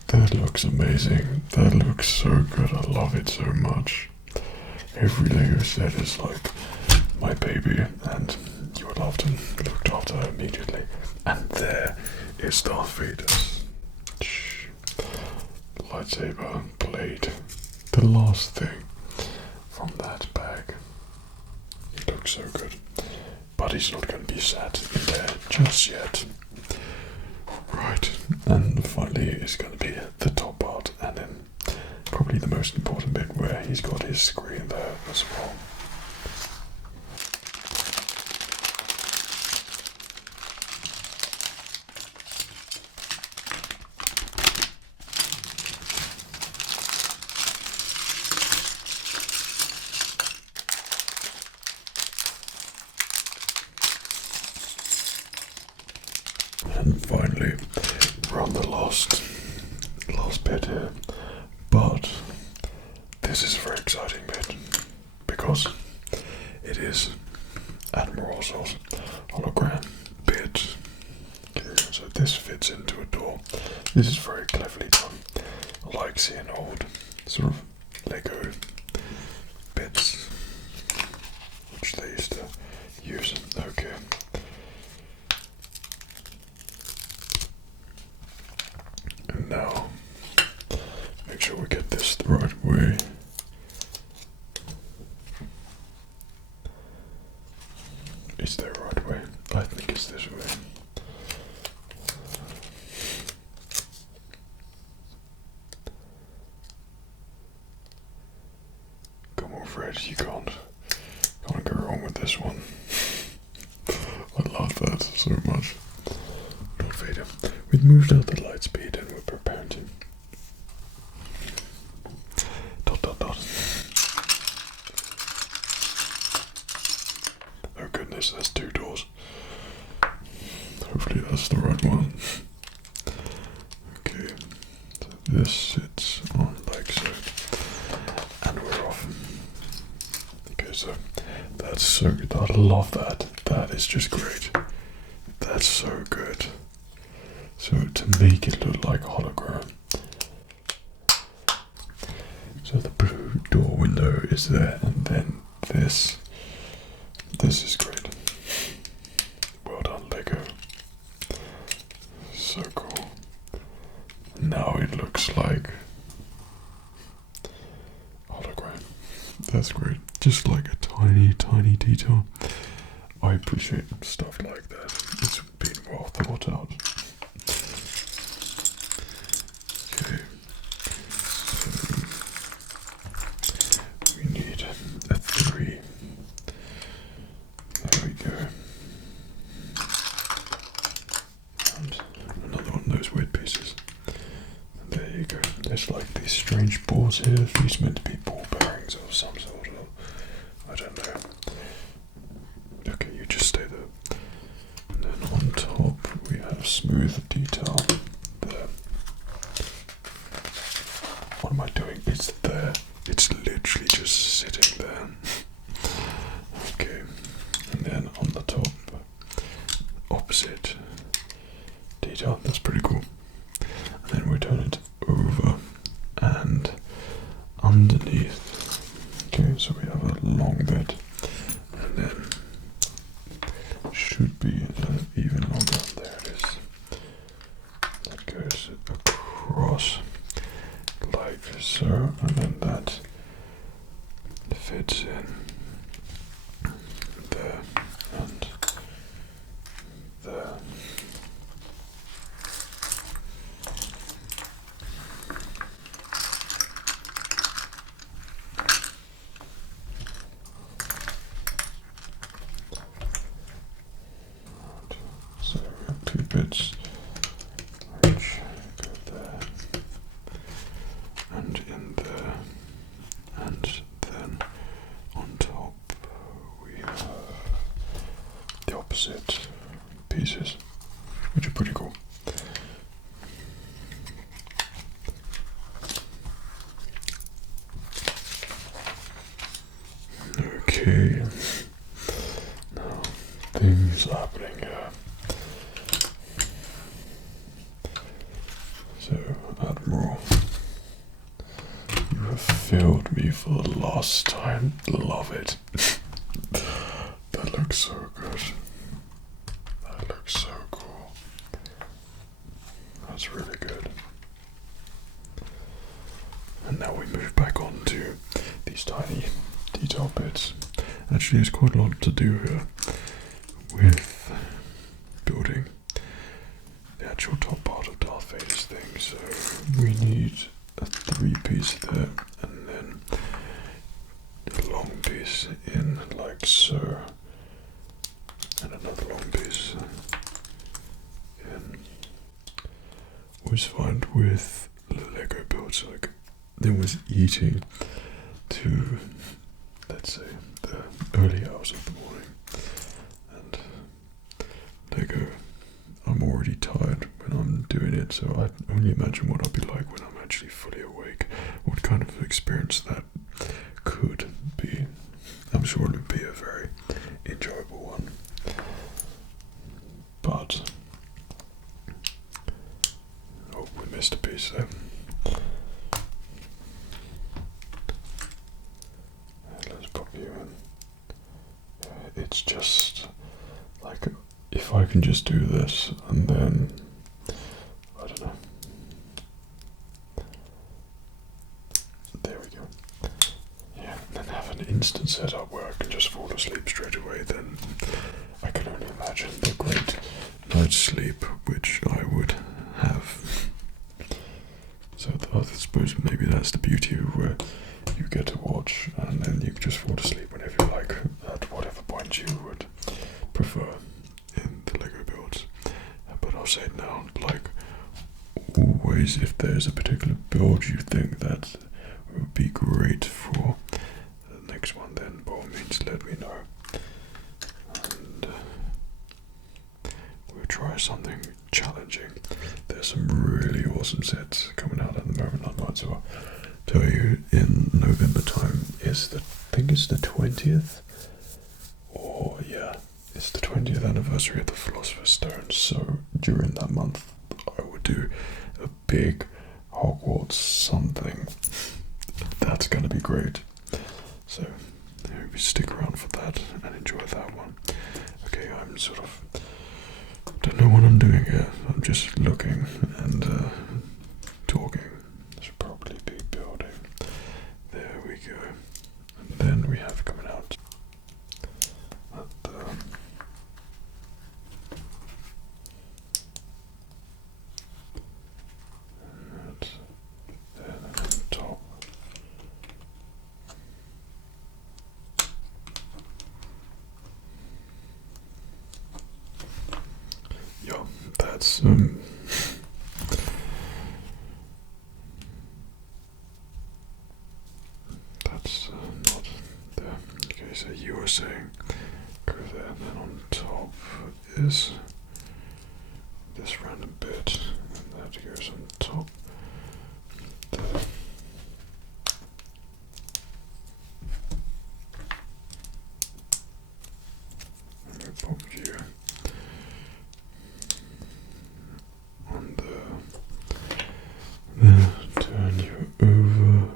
that looks amazing. That looks so good. I love it so much. Every Lego set is like my baby, and you would love to look after her immediately. And there is Darth Vader's lightsaber blade, the last thing from that bag. It looks so good, but he's not going to be sat in there just yet. Right, and finally it's going to be the top part, and then probably the most important bit where he's got his screen there as well. And finally, we're on the last bit here, but this is a very exciting bit because it is Admiral's hologram bit. Okay, so this fits into a door. This is very cleverly done. I like seeing old sort of Lego bits which they used to use. Okay. Now, make sure we get this the right way. Is there a right way? I think it's this way. Come on, Fred, you can't go wrong with this one. I love that so much. Darth Vader. We've moved out the light speed and we're preparing to dot. Oh goodness, there's two doors. Hopefully that's the right one. Okay, so this sits on like so, and we're off. Okay, so that's so good. I love that. That is just great. That's so good. So to make it look like a hologram. So the blue door window is there, and then this is great. Well done, Lego. So cool. Now it looks like a hologram. That's great. Just like a tiny detail. I appreciate stuff like that. It's been well thought out. Okay, so we need a 3. There we go. And another one of those weird pieces. And there you go. There's like these strange balls here. These meant to be ball bearings of some sort of, I don't know. Okay, you just stay there. And then on top we have smooth detail there. What am I doing? It's there. It's literally just sitting there. Okay, and then on the top, opposite detail. That's pretty cool. And then we turn it over and underneath. Okay, so we have a long bit, and then should be even longer. There it is. That goes across like so, and then that fits in there and there. So we have two bits which go there and in there, and then on top we have the opposite pieces, which are pretty cool. Okay, now things are happening here. So, Admiral, you have failed me for the last time. Love it. That looks so good. That looks so cool. That's really good. And now we move back on to these tiny detail bits. Actually, there's quite a lot to do here with building the actual top part of Darth Vader's thing. So we need a 3-piece there, and then a long piece in like so, and another long piece in. Always find with Lego builds, like there was eating to, let's say, the early hours of the morning, and Lego, I'm already tired when I'm doing it, so I only imagine what I'll be like when I'm actually fully awake, what kind of experience that could be. I'm sure it would be a very enjoyable one, but oh, we missed a piece there. Let's pop you in. It's just like, if I can just do this and then, I don't know. There we go. Yeah, and then have an instant setup where I can just fall asleep straight away, then I can only imagine the great night's sleep which I would have. So I suppose maybe that's the beauty of where you get to watch and then you can just fall asleep whenever you like, at whatever point you would prefer in the Lego builds. But I'll say it now, like always, if there's a particular build you think that would be great for the next one, then by all means let me know, and we'll try something challenging. There's some really awesome sets coming out at the moment. I might as well tell you, in November time is I think it's the 20th, or yeah, it's the 20th anniversary of the Philosopher's Stone, so during that month I would do a big Hogwarts something. That's going to be great, so stick around for that and enjoy that one. Okay, I'm sort of, don't know what I'm doing here, I'm just looking and talking. Should probably be building. There we go. And then we have coming out at the there, and then on top. Yeah, that's So you were saying go there, and then on top is this random bit, and that goes on top there. And we pop you on there, turn you over.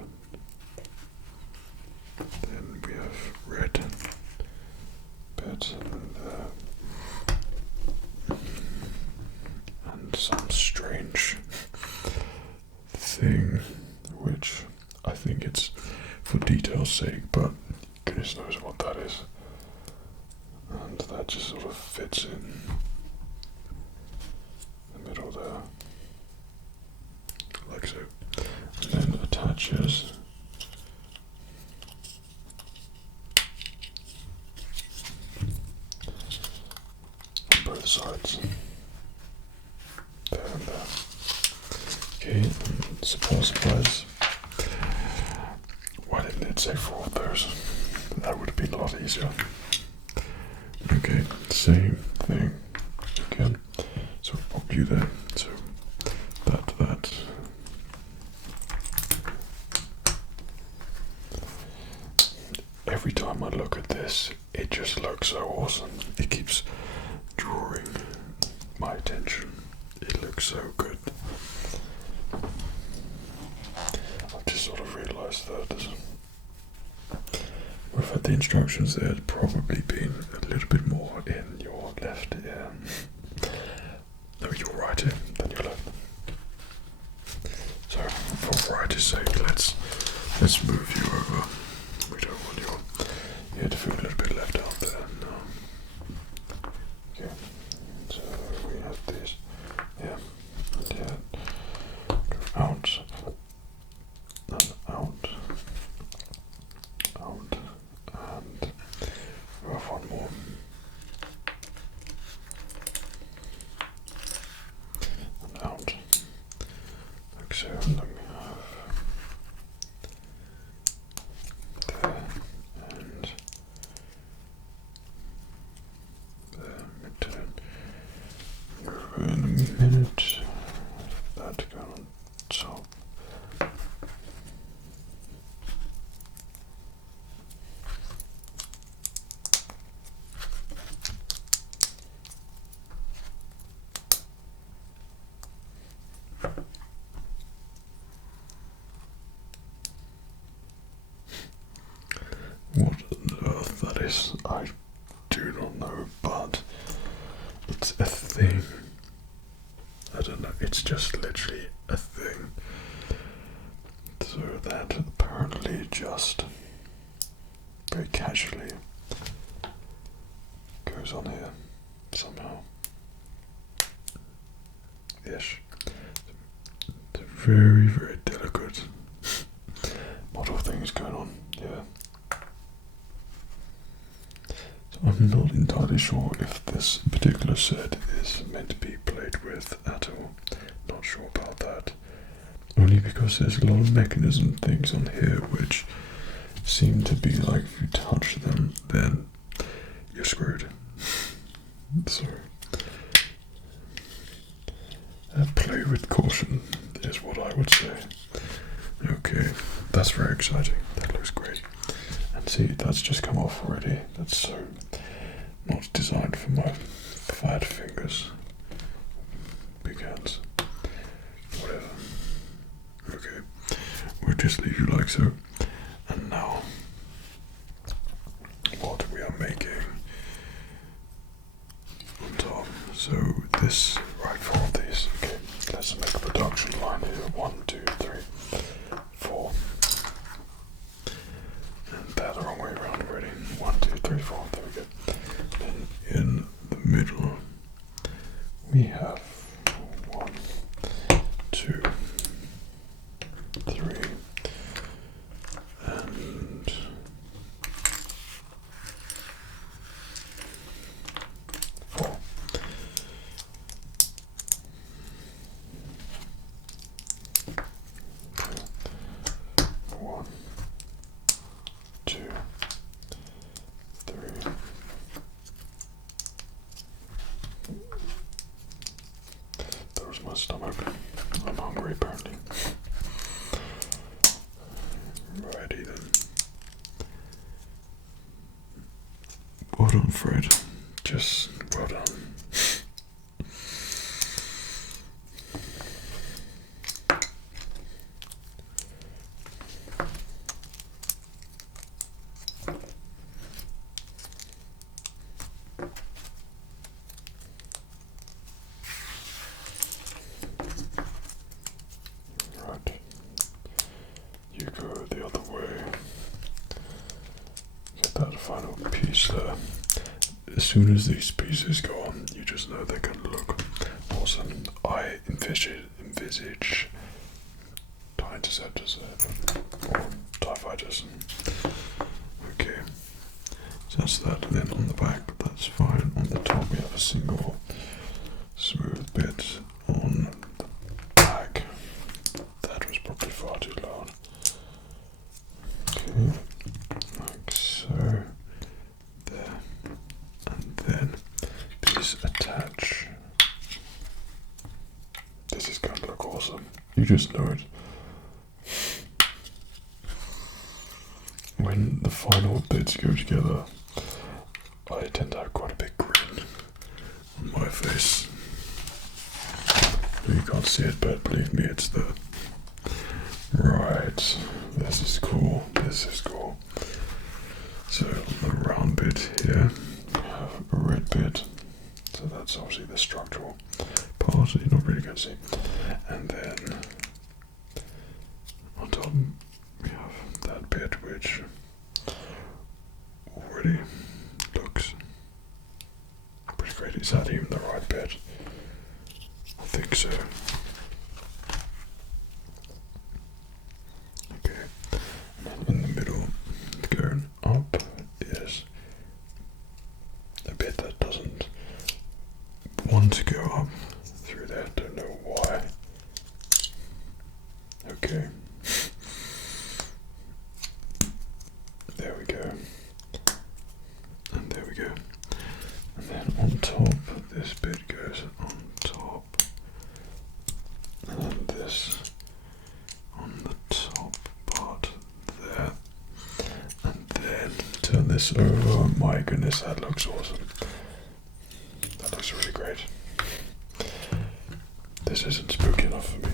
Then we have red bit and some strange thing, which I think it's for detail's sake, but goodness knows what that is. And that just sort of fits in the middle there, like so, and then attaches on both sides, there and there. Okay, and surprise, why didn't it say 4 of those? That would have been a lot easier. Okay, same thing again. So pop you there. So that. Every time I look at this, it just looks so awesome. It keeps drawing my attention. It looks so good. I've just sort of realised that without the instructions, there's probably been a little bit more in your left ear. No, your right ear than your left. So, for variety's sake, let's move you over. We don't want your ear to feel a little bit left out there. No. Okay. So we have this. Yeah. Out. And out. Out. And we have one more. And out. Like so. And then we have there and there. Mid-turn. In a minute. That to go on top. What on earth that is, I do not know, but it's a thing. I don't know, it's just literally a thing. So that apparently just very casually goes on here somehow. Ish. It's a very, very delicate model things going on, yeah. So I'm not entirely sure if this particular set is meant to be played with at all. Not sure about that. Only because there's a lot of mechanism things on here which seem to be like if you touch them, then you're screwed. So, play with caution is what I would say. Okay, that's very exciting. That looks great. And see, that's just come off already. That's so not designed for my fat fingers. Big hands. Whatever. Okay, we'll just leave you like so. And now, what we are making on top. So this, right, for all these. Okay, let's make a production line here. 1, 2, 3, 4. And that the wrong way around already. 1, 2, 3, 4. There we go. And in the middle, we have 1, 2, 3, and Righty then. Well done, Fred. Just well done. Right. You go the other way. Get that final piece there. As soon as these pieces go on, you just know they're going to look awesome. I envisage TIE interceptors or TIE fighters. Okay, so that's that. And then on the back, that's fine. On the top, we have a single smooth bit on the back. That was probably far too loud. Okay, like so. There. And then these attach. This is going to look awesome. You just know it. When the final bits go together, I tend to have quite a big grin on my face. You can't see it, but believe me, it's there. Right, this is cool. This is cool. So on the round bit here, we have a red bit. So that's obviously the structural part that you're not really going to see. And then on top we have that bit which already looks pretty great. Is that even the right bit? I think so. Okay, and then in the middle, going up, is a bit that doesn't want to go up through there. Don't know why. Okay. There we go. And there we go. And then on top, this bit goes on top. And then this on the top part there. And then turn this over. Oh my goodness, that looks awesome. That looks really great. This isn't spooky enough for me.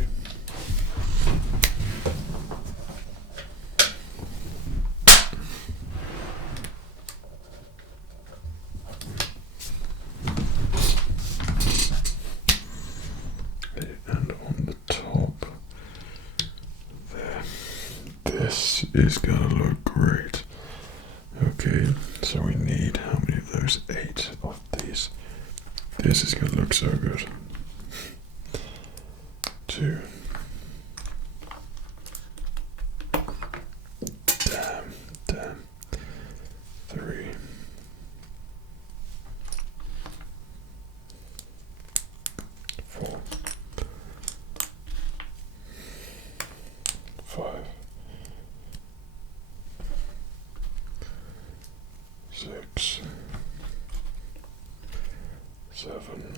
And on the top there, this is gonna look great. Okay, so we need how many of those? 8 of these. This is gonna look so good. 2. Damn. 3. 4. 5. 6. 7.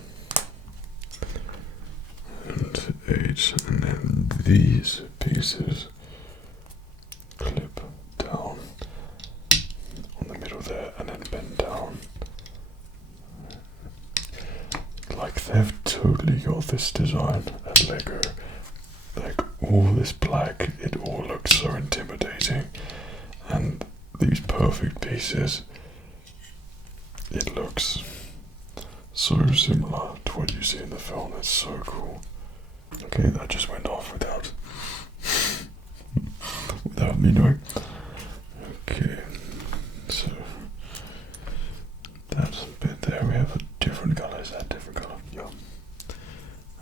And 8. And then these pieces clip down on the middle there and then bend down. Like they've totally got this design at Lego. Like all this black, it all looks so intimidating. And these perfect pieces, it looks so similar to what you see in the film. It's so cool. Okay, that just went off without me knowing. Okay, so that bit there, we have a different colour. Is that different colour? Yeah.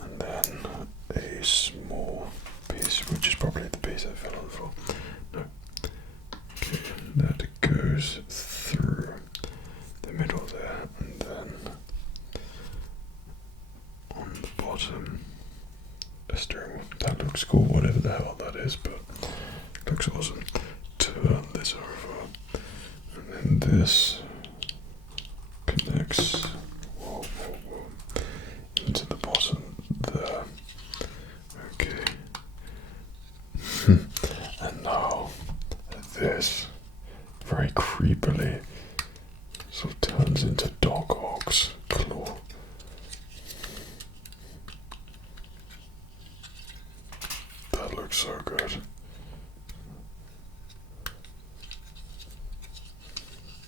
And then a small piece, which is probably the piece I fell on for. No. Okay, that goes through the middle there, and then on the bottom a steering wheel. That looks cool, whatever the hell that is, but it looks awesome. Turn this over, and then this connects into the bottom there. Okay. And now this very creepily sort of turns into dog ox claw. That looks so good.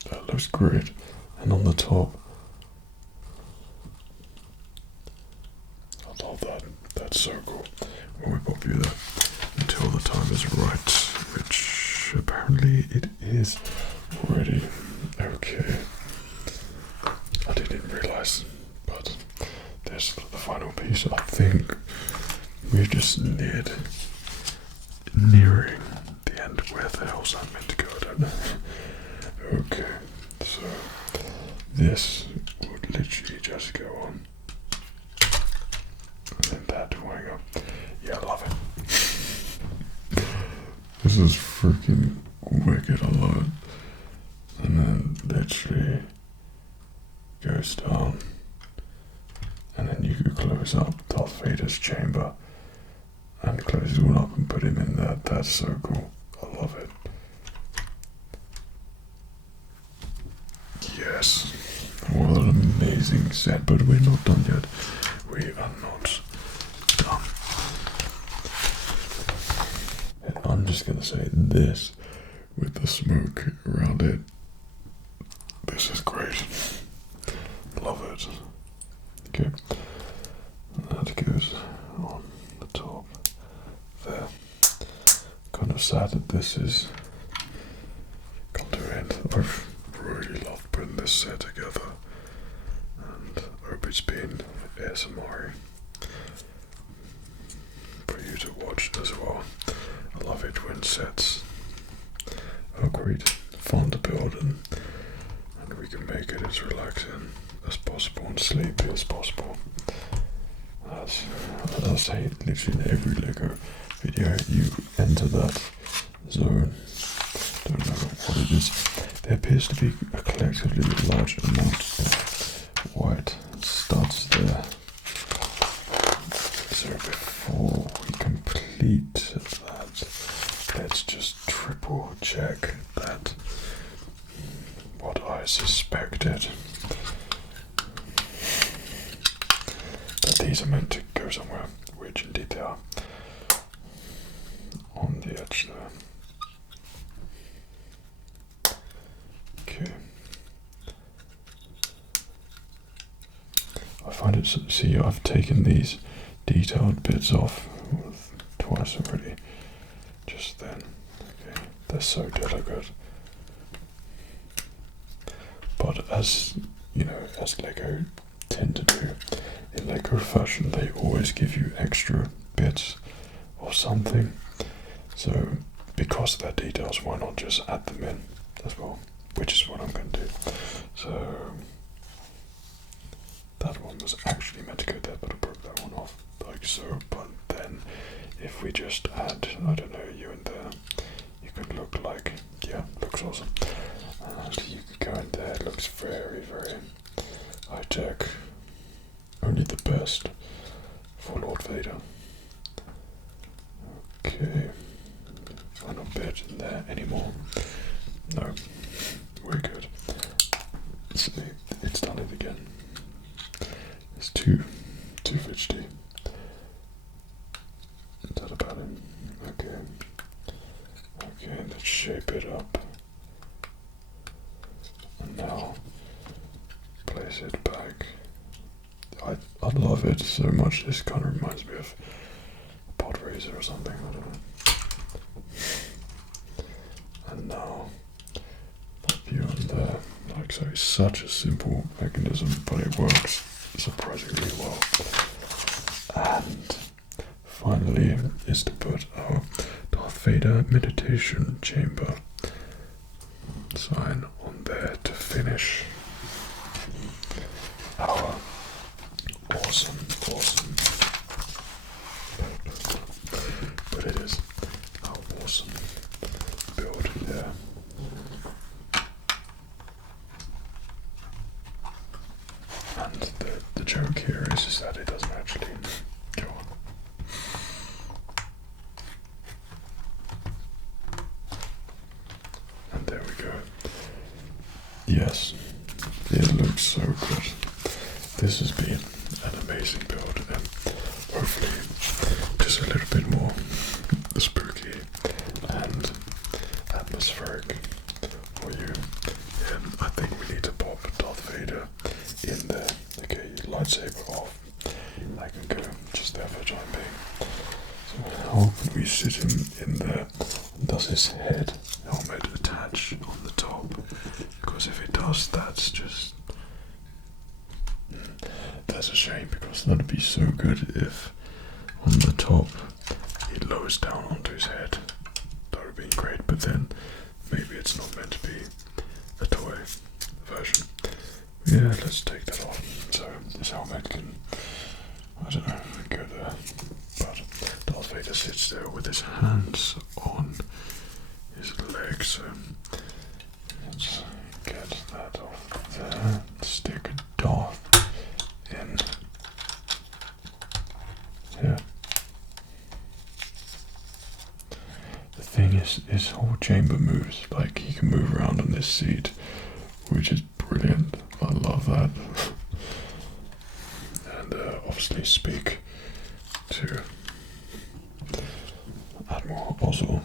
That looks great. And on the top, I love that. That's so cool. When we pop you there until the time is right, which apparently it is already. Okay. I didn't realize, but there's the final piece. I think we're just nearing the end. Where the hell's that meant to go? I don't know. Okay, so this would literally just go on. And then that going up. Yeah, I love it. This is freaking wicked, I love it. And then literally goes down. And then you could close up Darth Vader's chamber and close it all up and put him in there. That's so cool. I love it. Yes. What an amazing set, but we're not done yet. We are not done. And I'm just gonna say this with the smoke around it. This is great. Love it. Okay. That goes on the top there. Kind of sad that this is come to an end. I've really loved putting this set together, and I hope it's been ASMR for you to watch as well. I love it when sets are great, fun to build, and we can make it as relaxing as possible and sleepy as possible. As I say, literally in every LEGO video, you enter that zone. Don't know what it is. There appears to be a collectively large amount of white studs there. So before we complete that, let's just triple check that what I suspected, that these are meant to go somewhere, which indeed they are, on the edge there. Okay. I find it, see, I've taken these detailed bits off twice already, just then. Okay, they're so delicate. But as you know, as LEGO tend to do in LEGO fashion, they always give you extra bits or something. So because they're details, why not just add them in as well? Which is what I'm going to do. So that one was actually meant to go there, but I broke that one off like so. But then if we just add, I don't know, you in there, you could look like, yeah, looks awesome. And you could go in there, it looks very, very high tech. Only the best for Lord Vader. Okay, final bit in there anymore. No, we're good. See, it's done it again. It's too fidgety. Is that about it? Okay. Okay, let's shape it up. And now place it back. I love it so much. This kind of reminds me of a pod raiser or something. I don't know. And now pop you on there. Like so, it's such a simple mechanism, but it works surprisingly well. And finally is to put our Darth Vader meditation chamber sign on there to finish our awesome but it is our awesome build there. And the joke here is that it doesn't actually go on. And there we go. Yes, it looks so good. This has been an amazing build, and hopefully just a little bit more spooky and atmospheric for you. And I think we need to pop Darth Vader in there. Okay, lightsaber off. I can go just there for the time being. So how can we sit him in there? Does his head helmet attach on the top? Because if it does, that's a shame, because that'd be so good if on the top it lowers down onto his head. That would be great, but then maybe it's not meant to be a toy version. Yeah, let's take that off. So this helmet can, I don't know, go there. But Darth Vader sits there with his hands on his legs. So let's get that off there. Stick Darth in here. The thing is, his whole chamber moves. Like, he can move around on this seat, which is brilliant. I love that. And obviously speak to Admiral Ozzel.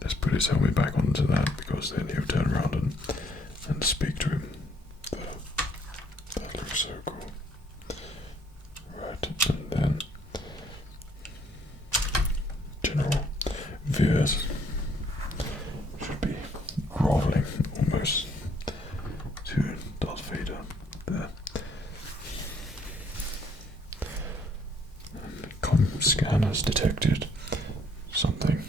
Let's put his helmet back onto that, because then he'll turn around and speak to him. That looks so cool. Right, and then General Veers should be groveling almost to Darth Vader there. And scan has detected something,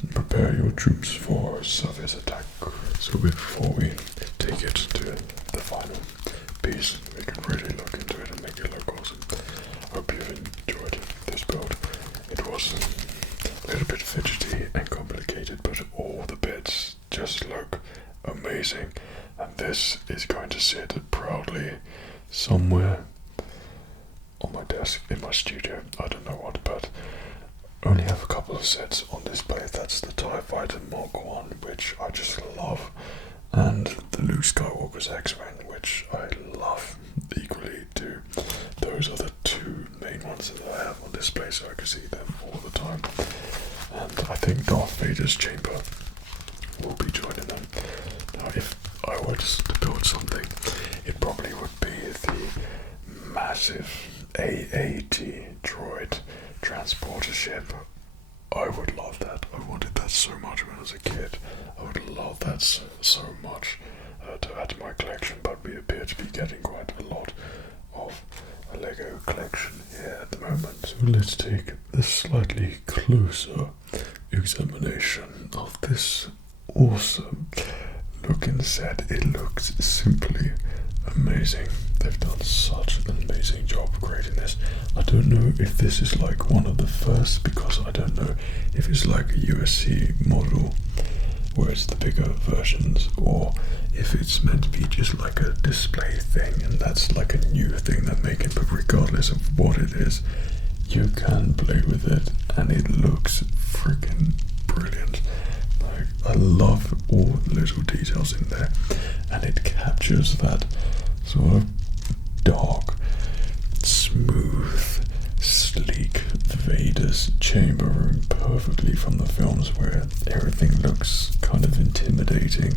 and prepare your troops for Soviet attack. So before we take it to the final piece, we can really look into it and make it look awesome. Hope you've enjoyed this build. It was a little bit fidgety and complicated, but all the bits just look amazing, and this is going to sit proudly somewhere on my desk in my studio. I don't know what, but only have a couple of sets on display. That's the TIE Fighter Mark 1, which I just love, and the Luke Skywalker's X-Wing, which I love equally to. Those are the two main ones that I have on display, so I can see them all the time. And I think Darth Vader's chamber will be joining them. Now, if I were to build something, it probably would be the massive AAT droid transporter ship. I would love that. I wanted that so much when I was a kid. I would love that so much to add to my collection, but we appear to be getting quite a lot of a Lego collection here at the moment. So let's take a slightly closer examination of this awesome looking set. It looks simply amazing. They've done such an amazing job creating this. I don't know if this is like one of the first, because I don't know if it's like a USC model where it's the bigger versions, or if it's meant to be just like a display thing and that's like a new thing they're making. But regardless of what it is, you can play with it and it looks freaking brilliant. Like, I love all the little details in there, and it captures that sort of dark, smooth, sleek Vader's chamber room perfectly from the films, where everything looks kind of intimidating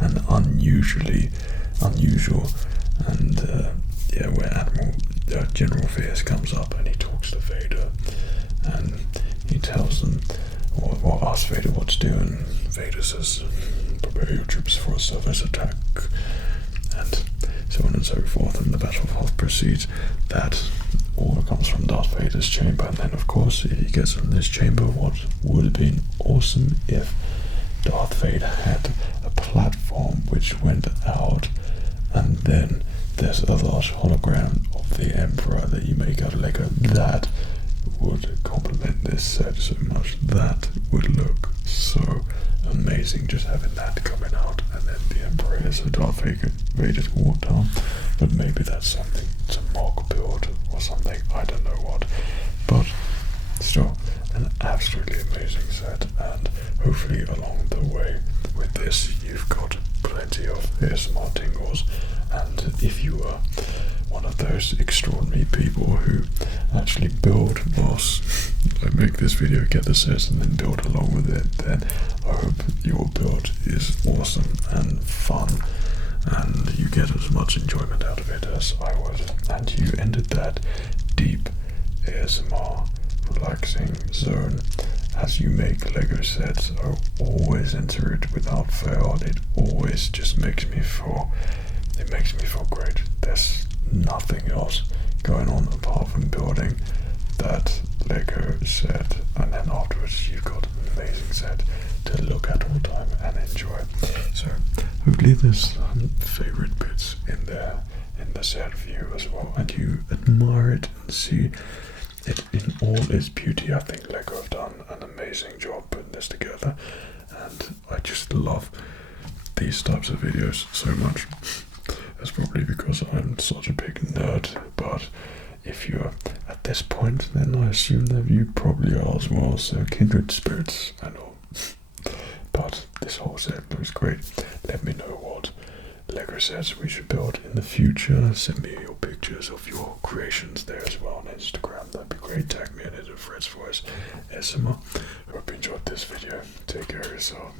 and unusual, and where General Veers comes up and he talks to Vader and he tells them or asks Vader what to do, and Vader says, prepare your troops for a Soviet attack, and so on and so forth, and the battle proceeds. That all comes from Darth Vader's chamber. And then of course he gets in this chamber. What would have been awesome if Darth Vader had a platform which went out, and then there's a large hologram of the Emperor that you make out of Lego. That would complement this set so much. That would look so amazing, just having that coming out, and then the Emperor is so Darth Vader to walk down. But maybe that's something, it's a mock build or something, I don't know what. But still, an absolutely amazing set, and hopefully along the way with this you've got plenty of ASMR tingles, and if you are one of those extraordinary people who actually build whilst I make this video, get the sets and then build along with it, then I hope your build is awesome and fun and you get as much enjoyment out of it as I would, and you entered that deep ASMR relaxing zone. As you make Lego sets, I always enter it without fail. It always just makes me feel great. There's nothing else going on apart from building that Lego set, and then afterwards you've got an amazing set to look at all the time and enjoy. So hopefully there's some favorite bits in there in the set for you as well, and you admire it and see it in all its beauty. I think Lego have done an amazing job putting this together, and I just love these types of videos so much. That's probably because I'm such a big nerd, but if you're at this point, then I assume that you probably are as well, so kindred spirits and all. But this whole set looks great. Let me know what Lego sets we should build in the future. Send me your pictures of your creations there as well on Instagram. That'd be great. Tag me in it at FredsVoice ASMR. Hope you enjoyed this video. Take care of yourself.